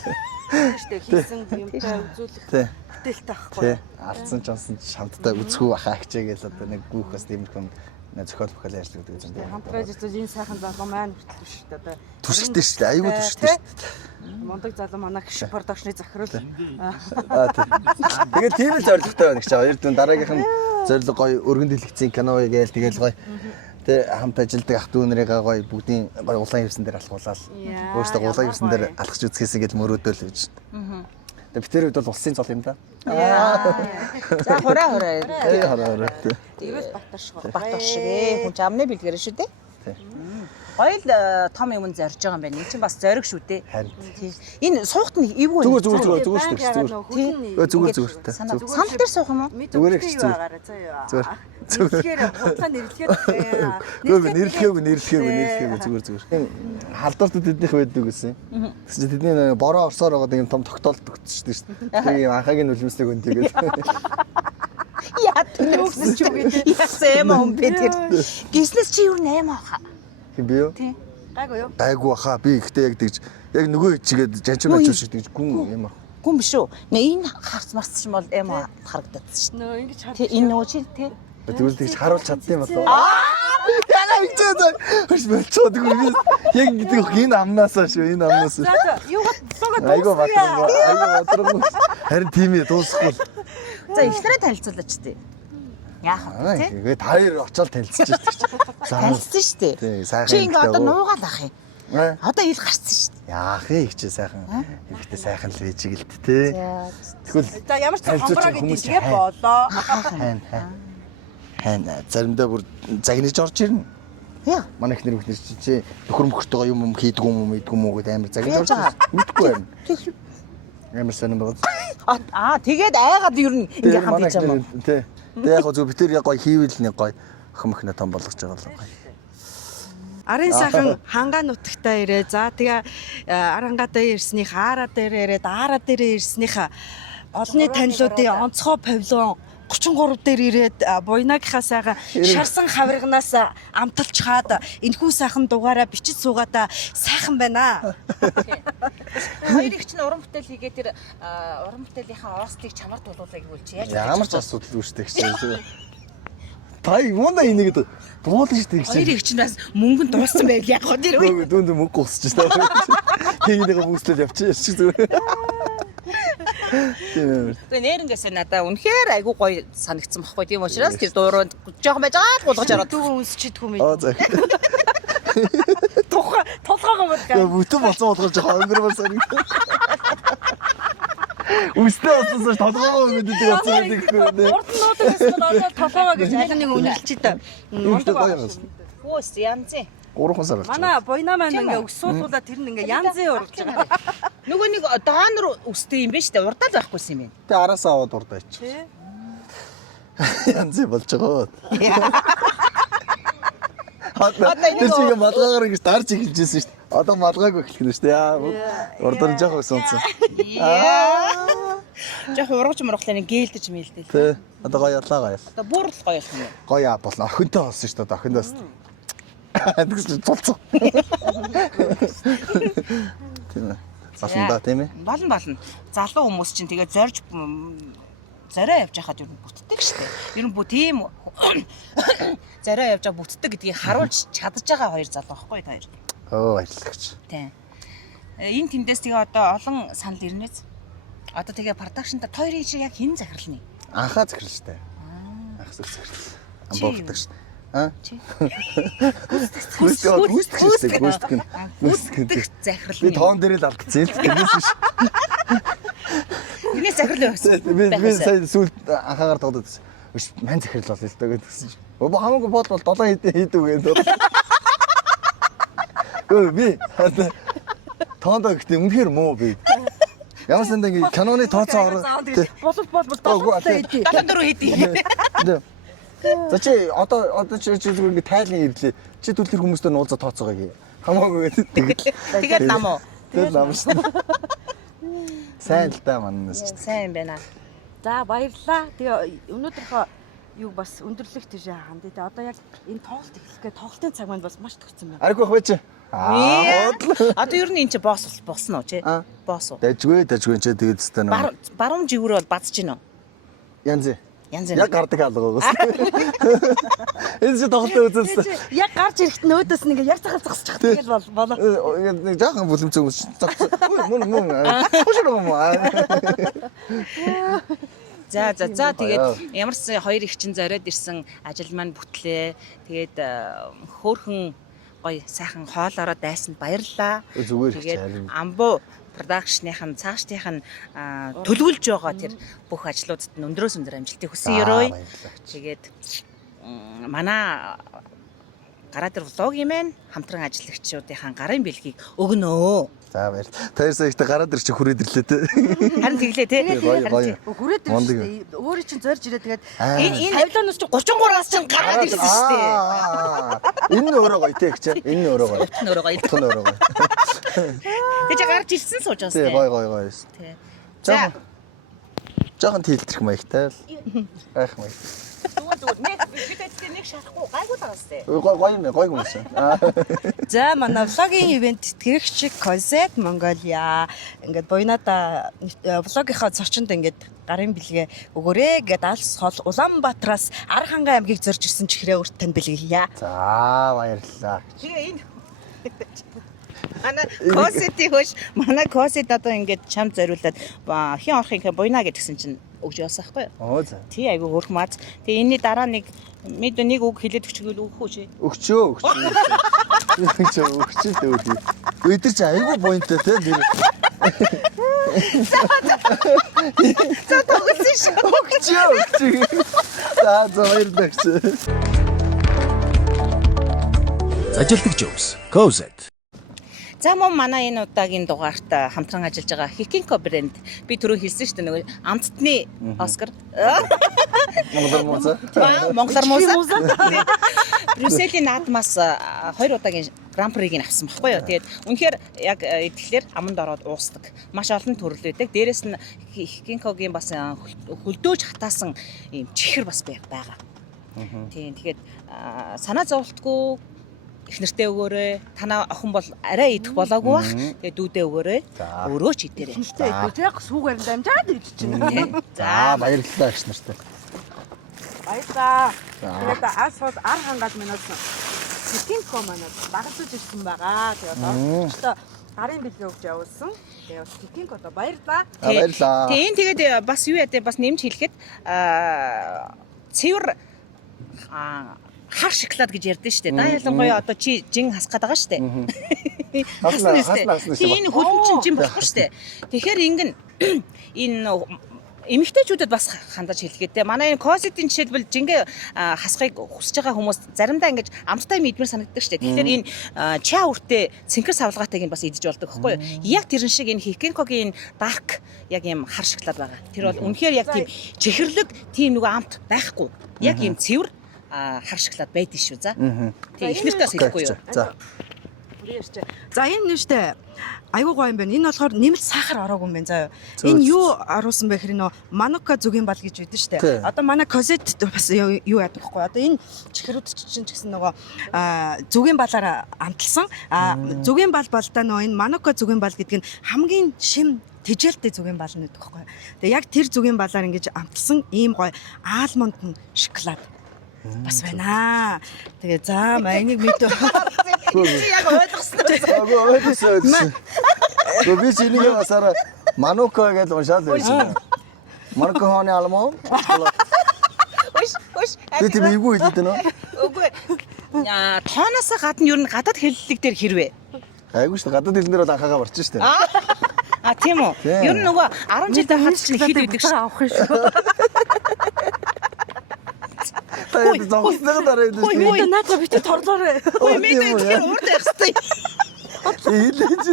Штэ хийсэн юмтай үзүүлэх бүтээлтэй байхгүй. Алдсан ч онсон шамттай үзхүү ахаа хичээ гээл одоо нэг гүүх бас тиймэрхүү зохиол бохол ярьдаг гэдэг юм. Хамтраж үзвэл энэ сайхан залуу маань хүртэл шүү дээ. Одоо түшигтэй шүү дээ. Аюу түшигтэй шүү дээ. Мондөг залуу манай гişг продакшны захирал. Тэгээд тийм л зоригтой байна гэж байгаа. Хоёр дүүн дараагийнх нь зориг гоё өргөн дэлгэцийн кино гээл тэгэл гоё тэ хамт ажилдаг ах дүү нарыгаа гоё бүгдийн гоё улаан хевсэн дээр алхуулаад өөртөө улаан хевсэн дээр алхаж үзэхээс гэж мөрөөдөөл гэж. Тэгээд битэр үед бол улсын цол юм да. За хураа. Хураа. Тэгвэл Батар шиг. Батар шиг хүн ч амны бэлгэр шүү дээ. Гоё л том юм зорж байгаа юм байна. Энд чинь бас зориг шүү дээ. Харин. Тий. Энэ суухт нь эвгүй. Зүгээр Зүгээр. зүгээр. Санал дээр суух юм уу? Зүгээр их зүгээр. Зүгээр. Нэрлэхээр хутга нэрлэхээр Нэрлэхээгүй зүгээр. Халдварт тэднийх байдаг гэсэн. Тэгсэн чинь тэдний бороо орсоор байгаа юм том тогтоолт өгсөн шүү дээ. Тэгээ анхаагийн үлэмснийг өндөгээд. Яа тэгсэн ч үгүй. Яасан юм бэ тэр. Гиснес чи юу нэм аа. Хин би юу? Тий. гайгүй юу? Гайгүй баха. Би ихтэй яг тэгж яг нөгөө чигээд жанчим ачуу шиг тэгж гүн юм аа. Гүн биш үү? Энэ харц марц ч юм бол эм харагдаад шүү Нөө ингэж дээ. Тий энэ нөгөө чи тий. Тэгвэл тэгж харуулж чадсан юм болоо. Яна ихтэй. Хөөс болцоод үгүй. Яг гэдэг энэ амнаасаа шүү. Энэ амнаас. юугаад лугаа Айгуу батраг. Харин тийм ээ дуусахгүй. За ихнэрээ танилцуулаач тий. Яах вэ тий? Тэгээ та хоёр очиод танилцчих шүү дээ. Танилцсан шүү дээ. Тий, сайхан. Чи ингээ одоо нуугаал ах юм. Аа. Одоо ил гарсан шүү дээ. Яах вэ их чи сайхан. Ихтэй сайхан л байж гэлт те. Тэгвэл За ямар ч танилцуулж хомброо хүмүүс гэдгийг болоо. хайн заримдаа бүр загнаж орж ирнэ. Яа. Манай их нэр бүхнэр чи нөхөр мөхөртөөгөө юм хийдгүү юм мэдгүү юм уу гэдэг амар загнаж орж байгаа. Мэдгүй байна. Амар сонирн байгаа. Тэгээд айгаад ер нь ингээ хандж байгаа юм. Тий. Тэгээ яг зөв битэр яг гоё хийвэл нэг гоё охин мөхнө том болгож байгаа л гоё. Арын сайхан хангаа нутагтаа ирээ. За тэгээ арангаадаа ирснийх, аараа дээр ирээд, аараа дээр ирснийх олонний танилуудын онцгой павильон 33 дээр ирээд буйнагийнхаа сайхан шарсан хавирганаас амталж хаад энэхүү сайхан дугаараа бичиж суугаада сайхан байна. Хоёр их чинь уран бүтээл хийгээ тэр уран бүтээлийнхаа оостыг чамар тулуулах гэвэл чи яаж Ямар ч асуудалгүй шүү дээ гэж. Та юунда энийг дуулж штэ гэж. Хоёр их чинь бас мөнгөнд дууссан байл яг гоо тэр үе. Дүүнд мөнгө гусч штэ. Хийгээд бүүстэл явчих зүгээр. Тийм. Тэгээ нэрнгээсээ надаа үнэхээр айгүй гоё санагдсан байхгүй тийм учраас тэр дуурайнд жоохон байж байгаа гулгаж ороод. Дүүгэн үсчиhdгүй юм. Аа за. Толгоогоо бодгаа. Бүтэн болцоо болгож байгаа өнгөрмөр санагд. Үстэй болсоос толгоогоо гэдэг явцсан байдаг. Урд нь нуудаг гэсэн нь одоо толгоогоо гэж аль нэг үнэлчих та. Үстэй гоё юм. Хөөс янз. 3 сар болж байгаа. Манай буйна маань ингээ өксүүлүүлээ тэр нь ингээ янзын ургаж байгаа. Нөгөө нэг доонор өстэй юм байна шүү дээ. Урдаад байхгүйсэн юм байна. Тэ араасаа аваад урдаач. Янзын болж байгаа. Тэр чигээ малгаагаар ингэж дарж эхэлжсэн шүү дээ. Одоо малгаагүй эхлэх нь шүү дээ. Яа. Урдаар жоох өсөнцөн. Жохо ургаж мургалаа нэг гэлдэж мэлдэл. Тэ. Одоо гоё ялаа гоё. Одоо бүр л гоё юм. Гоё болно. Охинтой болсон шүү дээ. Охиноос. Тэгс цолцоо. Тийм ээ. Болно да тийм ээ. Болно. Залуу хүмүүс чинь тэгээ зорж зорио явж хахад ер нь бүтдэг штэ. Ер нь тийм зорио явж байгаа бүтдэг гэдгийг харуулж чадж байгаа хоёр залуу байхгүй та хоёр. Оо баярлалаач. Тийм. Энэ тэндээс тэгээ одоо олон санал ирнэз. Одоо тэгээ продакшнда хоёрын шиг яг хэн захирлна? Анхаа захирал штэ. Анх захирал. Амбогддаг штэ. Аа? Чи. Гүйцэтгэх захирал. Би тоон дээр л алдчихсан л тэгээс биш. Миний захирал байсан. Би сая сүүлд анхаагаар тоглоод байсан. Биш мань захирал бол л даа гэсэн чинь. Өө хамаагүй бодлол 7 хийдүү гэдэг. Өө би тоондоо гэхдээ үнэхээр муу би. Ямар санд ингэ киноны тооцоо ороо. Болов хийдий. 74 хийдий. За чи одоо чи зүгээр ингэ тайлан ирлээ. Чи түл тэр хүмүүстэй нуулзаа тооцоогоо гээ. Хамаагүй гэдэг. Тэгээд нам уу? Тэгээд нам шүү. Сайн л да маннаас ч. Сайн байна. За баярлалаа. Тэгээ өнөөдрийнхөө юу бас өндөрлөх тийш ханд. Тэгээ одоо яг энэ тоглолт эхлэхгээ тоглолтын цаг маань бас маш төгссөн байна. Ариг байх байж. Одоо ер нь энэ чи босс болсон уу чи? Босс уу? Дажгүй чи тэгээд өстэй нөө. Баруун живрээ бол бадж гинөө. Янз. Янз. Яг гардаг алгаагаас. Энэ чи тоглолт үзэлсэн. Яг гарч ирэхэд нөөдөөс нэг яг цахал зогсож чаддаг гэж болоо. Нэг жаахан бүлэмцээ үс. Мөн. Хошроо юм аа. За тэгээд ямар ч хоёр их чин зориод ирсэн ажил маань бүтлээ. Тэгээд хөөхөн гоё сайхан хоолоороо дайсанд баярлалаа. Зүгээр тэгээд амбуу продакшныхан цаашдынх нь төлөвлөж байгаа тэр бүх ажлуудад нь өндрөөс өндөр амжилтыг хүсэн ёрой. Тэгээд манай гараа дээр влог юм байна. Хамтран ажиллагчдынхаа гарын бэлгийг өгнөө. За баяр. Таяр саяхта гараад ир чи хүрээд ирлээ те. Харин тэглээ те. Гоё. Хүрээд ирсэн шүү дээ. Өөрөө чинь зорж ирээд тэгээд Энэ тавилоноос чи 33-аас чинь гараад ирсэн шүү дээ. Энэ нь өөрөө гоё те гэж. Энэ нь өөрөө гоё. Нөрөө гоё. Тун өөрөө гоё. Тэгэж гарч ирсэн сууж байгаа Тий, сте. гоё. Тий. За. Жохон тэлтрэх маягтай л. Гайх маяг. Зүгээр бид нэг шахахгүй гайгүй байгаа сте. Гоё хүмүүс. за манай влогийн ивент тэтгэгч Cosette Mongolia ингээд буйнада влогийнхаа зочинд ингээд гарын бэлгээ өгөөрэй гэд алс хол Улаанбаатараас Архангай аймгийг зорж ирсэн чихрээ өрт тань бэлгийя. За баярлалаа. Тэгээ энэ манай Cosette хөөш манай Cosette одоо ингээд чам зориулаад хин орохын буйна гэдгсэн чинь өгч явсан байхгүй юу? Оо за. Тий айгүй хөрхмаац. Тэгээ энэний дараа нэг мэдээ нэг үг хэлээд өчгөл өгөх үү чи? Өгчөө. Өдөр чи айгу поинттэй те. За тоглосон шүү. Өгчөө. За баярлалаа. Зажилтг Jones. Cosette. За мөн манай энэ удаагийн дугаарт хамтран ажиллаж байгаа Hikinko брэнд би түрүү хэлсэн шүү дээ нөгөө амттны Оскар Монголоор муусаа Брюсселийн наадмаас 2 удаагийн гран приг нь авсан байхгүй юу. Тэгээд үнэхээр яг тэгэхээр аманд ороод уусдаг. Маш олон төрөл байдаг. Дээрээс нь Hikinko-гийн бас хөлдөөж хатаасан ийм чихэр бас байгаа. Тийм тэгээд санаа зовлтгүй их нэртэй өгөөрэй. Танаа охин бол арай идэх болоогүй бах. Тэгээ дүүдээ өгөөрэй. Өөрөө ч идээрэй. Нэртэй яг сүүгээр дамжаад идэж чинь. За баярлалаа аш нартай. Баярлаа. Тэгээд асууд ар хангаад минут Hikinko манад багцуулж ирсэн байгаа. Тэгээд одоо гарын бэлгээ өгч явуулсан. Тэгээд Hikinko одоо баярлаа. Баярлалаа. Тийм тэгээд бас юу яа бас нэмж хэлэхэд цэвэр хар шоколад гэж ярьдэн штэ. Да ялангуяа одоо чи жин хасгаад байгаа штэ. Хаснаа. Тийм хөлбөмбөг жин болохгүй штэ. Тэгэхээр ингэн энэ эмэгтэйчүүдэд бас хандаж хэлгээд те. Манай энэ Cosette-ийн жишээлбэл жингээ хасахыг хүсэж байгаа хүмүүс заримдаа ингэж амттай мэдмэр санагддаг штэ. Тэгэхээр энэ чаа үртэй цэнхэр савлгаатайг нь бас идэж болдог байхгүй юу? Яг тэрэн шиг энэ Hikinko-гийн dark яг юм хар шоколад байгаа. Тэр бол үнэхээр яг тийм чихэрлэг тийм нөгөө амт байхгүй. Яг юм цэвэр хар шоколад байдаг шүү. За. Тэгээ их нэртээс хэлэхгүй юу? За. За энэ нэштэй айгуу гоё юм байна. Энэ болохоор нэмэлт сахар ороогүй юм байна заа юу. Энэ юу оруулсан бэ гэхээр нөө Manuka зүгийн бал гэж байдаг шүү дээ. Одоо манай Cosette бас юу яадаг вэ? Одоо энэ чихрүүд чинь ч гэсэн нөгөө зүгийн балаар амталсан. Зүгийн бал болдоо нөө энэ Manuka зүгийн бал гэдэг нь хамгийн шим тэжээлтэй зүгийн бал нь гэдэг вэ? Тэгээ яг тэр зүгийн балаар ингэж амталсан ийм гоё алмонд шоколад бас байна. Тэгээ за майныг мэдээ. Яг ойлгосноо. Ойлгосон. Би чиний басара Manuka гэж уншаад байсан. Manuka хоны алмон. Үш. Би тийм эйгүү хэлээд байна. Үгүй. Тооноос гадна юу н гадаад хэллэг дээр хэрвээ. Айгуу шүү гадаад хэлнээр бол анхаагаа марч шүү дээ. Тийм үү. Ер нь нөгөө 10 жилдээ хат чинь хэл өгдөг шүү. Авах юм шүү. Таяа зогсноо дараа юм Ой, мэдээ наадаа битээ торлоорой. Ой, мэдээ тэгэхээр урд байх хэвээр. Хэлээж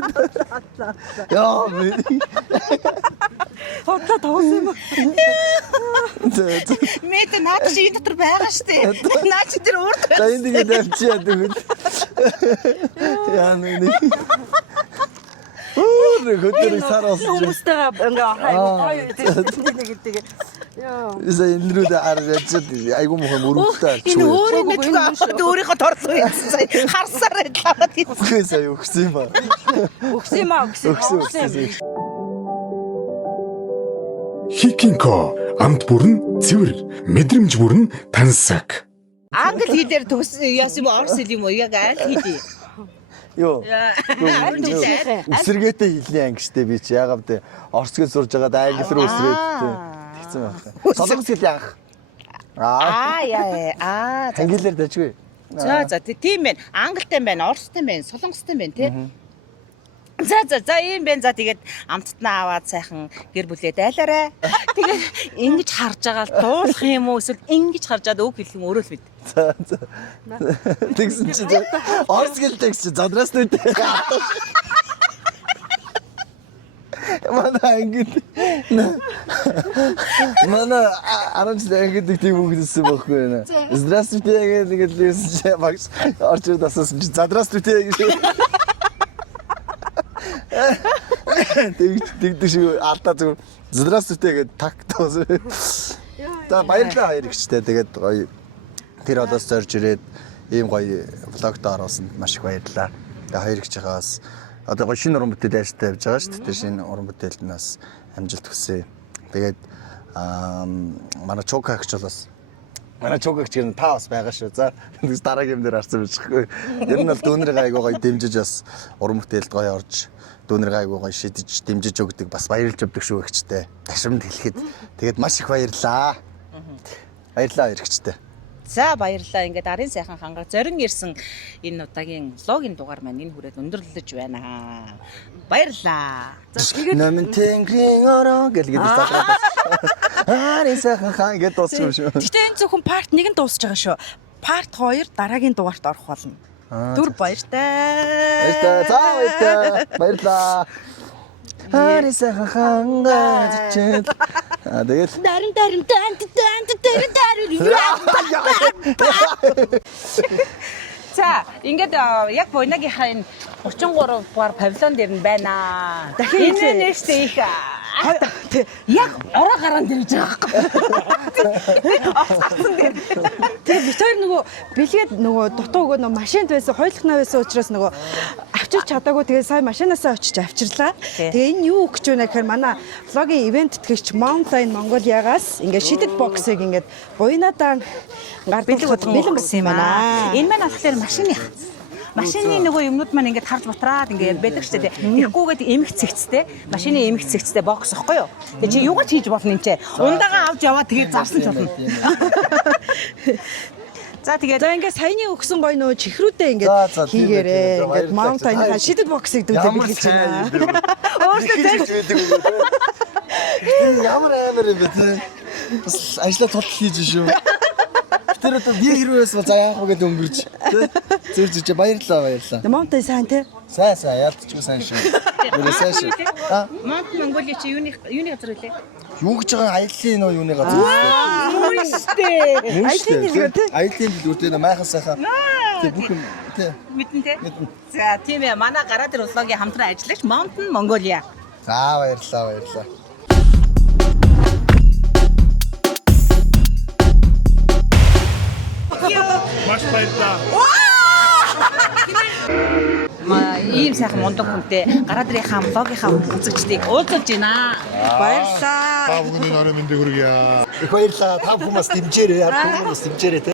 яа би. Хотлоо тавсан юм. Мэдээ наад чи энэ дотор байгаа штэ. Наа чи тэр урд. За энэ тэгээ давчиад өгөл. Яа нэг. Хөтөр сараас Хүмүүстэйгээ ингээ хай гэдэг. Яа. Isa энрүүд хараад айгуу мохоо мөрөвтэй Энэ өөрөө мэдгүй аваад өөрийнхөө торлоо яасан сая харсаар байлаад тийм. Үгүй сая өгсөн юм ба. Өгсөн. Hikinko амт бүрэн цэвэр, мэдрэмж бүрэн тансаг. Англи хэлээр төгс яасан юм орос хэл юм уу? Яг англи хэлий. Йоо. Эсэргээтэй хэлний ангиштэй би чи яагаад те орцгөл сурж байгаад англи руу эсрээд тэгсэн байна. Солонгос хэл яах? Яа. Англиэр дажгүй. За тийм байна. Англитай байна, оростой байна, солонгостой байна тий. За ийм байна. За тэгээд амттнаа аваад сайхан гэр бүлээ дайлаарай. Тэгээд ингэж харж байгаа л дуулах юм уу эсвэл ингэж харжаад үг хэлэх юм өөрөө л мэд. За. Тэгсэн чи орс гэлдэг чи задраас нүдэ. Манай ангид. Манай аранч ангид тийм үгдсэн байхгүй нэ. Здравствуйте гэдэг лсэн чи багш орчод асуусан чи задраствуйте гэж. Тэгдэг шиг алдаа зүгээр здравствуйте гэдэг тактоос. За баярлалаа хоёр ихчтэй. Тэгээд гоё тэр одоос зорж ирээд ийм гоё влогт оруулсанд маш их баярлалаа. Тэгээд хоёр ихчээс одоо гоё шинэ уран бүтээл ажиллаж явж байгаа шүү дээ. Тэр шинэ уран бүтээлд нь бас амжилт хүсье. Тэгээд манай Чока гэгч бас манай Чока гэгч нь та бас байгаа шүү. За тэгс дараагийн юм дээр харсан байж хэвгүй. Ер нь бол дүүнэрээ айгуу гоё дэмжиж бас уран бүтээлд гоё орж дүүнэрээ айгуу гоё шидэж дэмжиж өгдөг бас баярлж өгдөг шүү гэгчтэй. Ташрамд хэлэхэд тэгээд маш их баярлаа. Баярлалаа эргчтэй. За баярлалаа. Ингээд арын сайхан ханга зорин ирсэн энэ удаагийн логийн дугаар маань энэ хүрээд өндөрлөж байна. Баярлалаа. Намын тэнгэрийн ороо гэдэг залгаад байна. Арын сайхан хаан гэдээ дуусчих юм шүү. Гэтэ энэ зөвхөн part 1 нь дуусж байгаа шүү. Part 2 дараагийн дугаарт орох болно. Түр баяртай. Баярлалаа. Арын сайхан хаан гэж. Тэгээд За ингээд яг буйнагийнхаа энэ 33 дугаар павильон дээр нь байна. Дахин энэ нэштэй их яг ороо гараан дээр гэж байгаа юм. Тэгээ бид хоёр нөгөө бэлгээд нөгөө дутуу өгөө нөгөө машинд байсан хойлохноо байсан учраас нөгөө авчирч чадаагүй тэгээ сая машинаасаа очиж авчирлаа. Тэгээ энэ юу өгч байна гэхээр манай влогийн ивент тэтгэгч Mountain Mongolia-гаас ингээд шидэт боксыг ингээд буйнадаа гардуулахад бэлэн болсон юм байна. Энэ маань болохоор машины нөгөө юмнууд маань ингээд харж бутраад ингээд байдаг шүү дээ. Ирэхгүйгээд эмх цэгцтэй, машины эмх цэгцтэй бокс ихгүй юу? Тэгээ чи юугаар хийж болно юм чи? Ундагаа авч яваа тэгээ зарсан ч болно. За тэгээд ингээд саяны өгсөн гоё нөгөө чихрүүдээ ингээд хийгээрээ ингээд Mountain-ийнхаа шидэт боксыг дүүдэг гэж байна. Ямар амар юм бэ те. Бас ажлаа тул хийж шүү. Тэр одоо би хэрвээс за яах вэ гэдэг өнгөрч тий зүр баярлалаа. Mountain сайн те. Сайн яалтчгүй сайн шүү. Өөрөө сайн шүү. Mountain Mongolia чи юуны газар үлээ? Юу гэж байгаа аяллаа нөө юуны газар. Юу штэ. Аялын дэлгүүр те. Аяллаа дэлгүүр те майхан сайхан. Тэг бүх юм те. Мэдэн те. За тийм ээ манай гараа дээр услогийн хамтран ажиллагч Mountain Mongolia. За баярлалаа. Маш баярлалаа. Ийм сайхан мундаг хүнтэй гараа дээрийнхаа влогийнхаа үзэгчдийг уулзаж байна. Баярлалаа. Та бүгд энэ орой мэндийг хүргье. Их баярлалаа. Та хүмүүс дэмжээрэй. Ард хүмүүс дэмжээрэй те.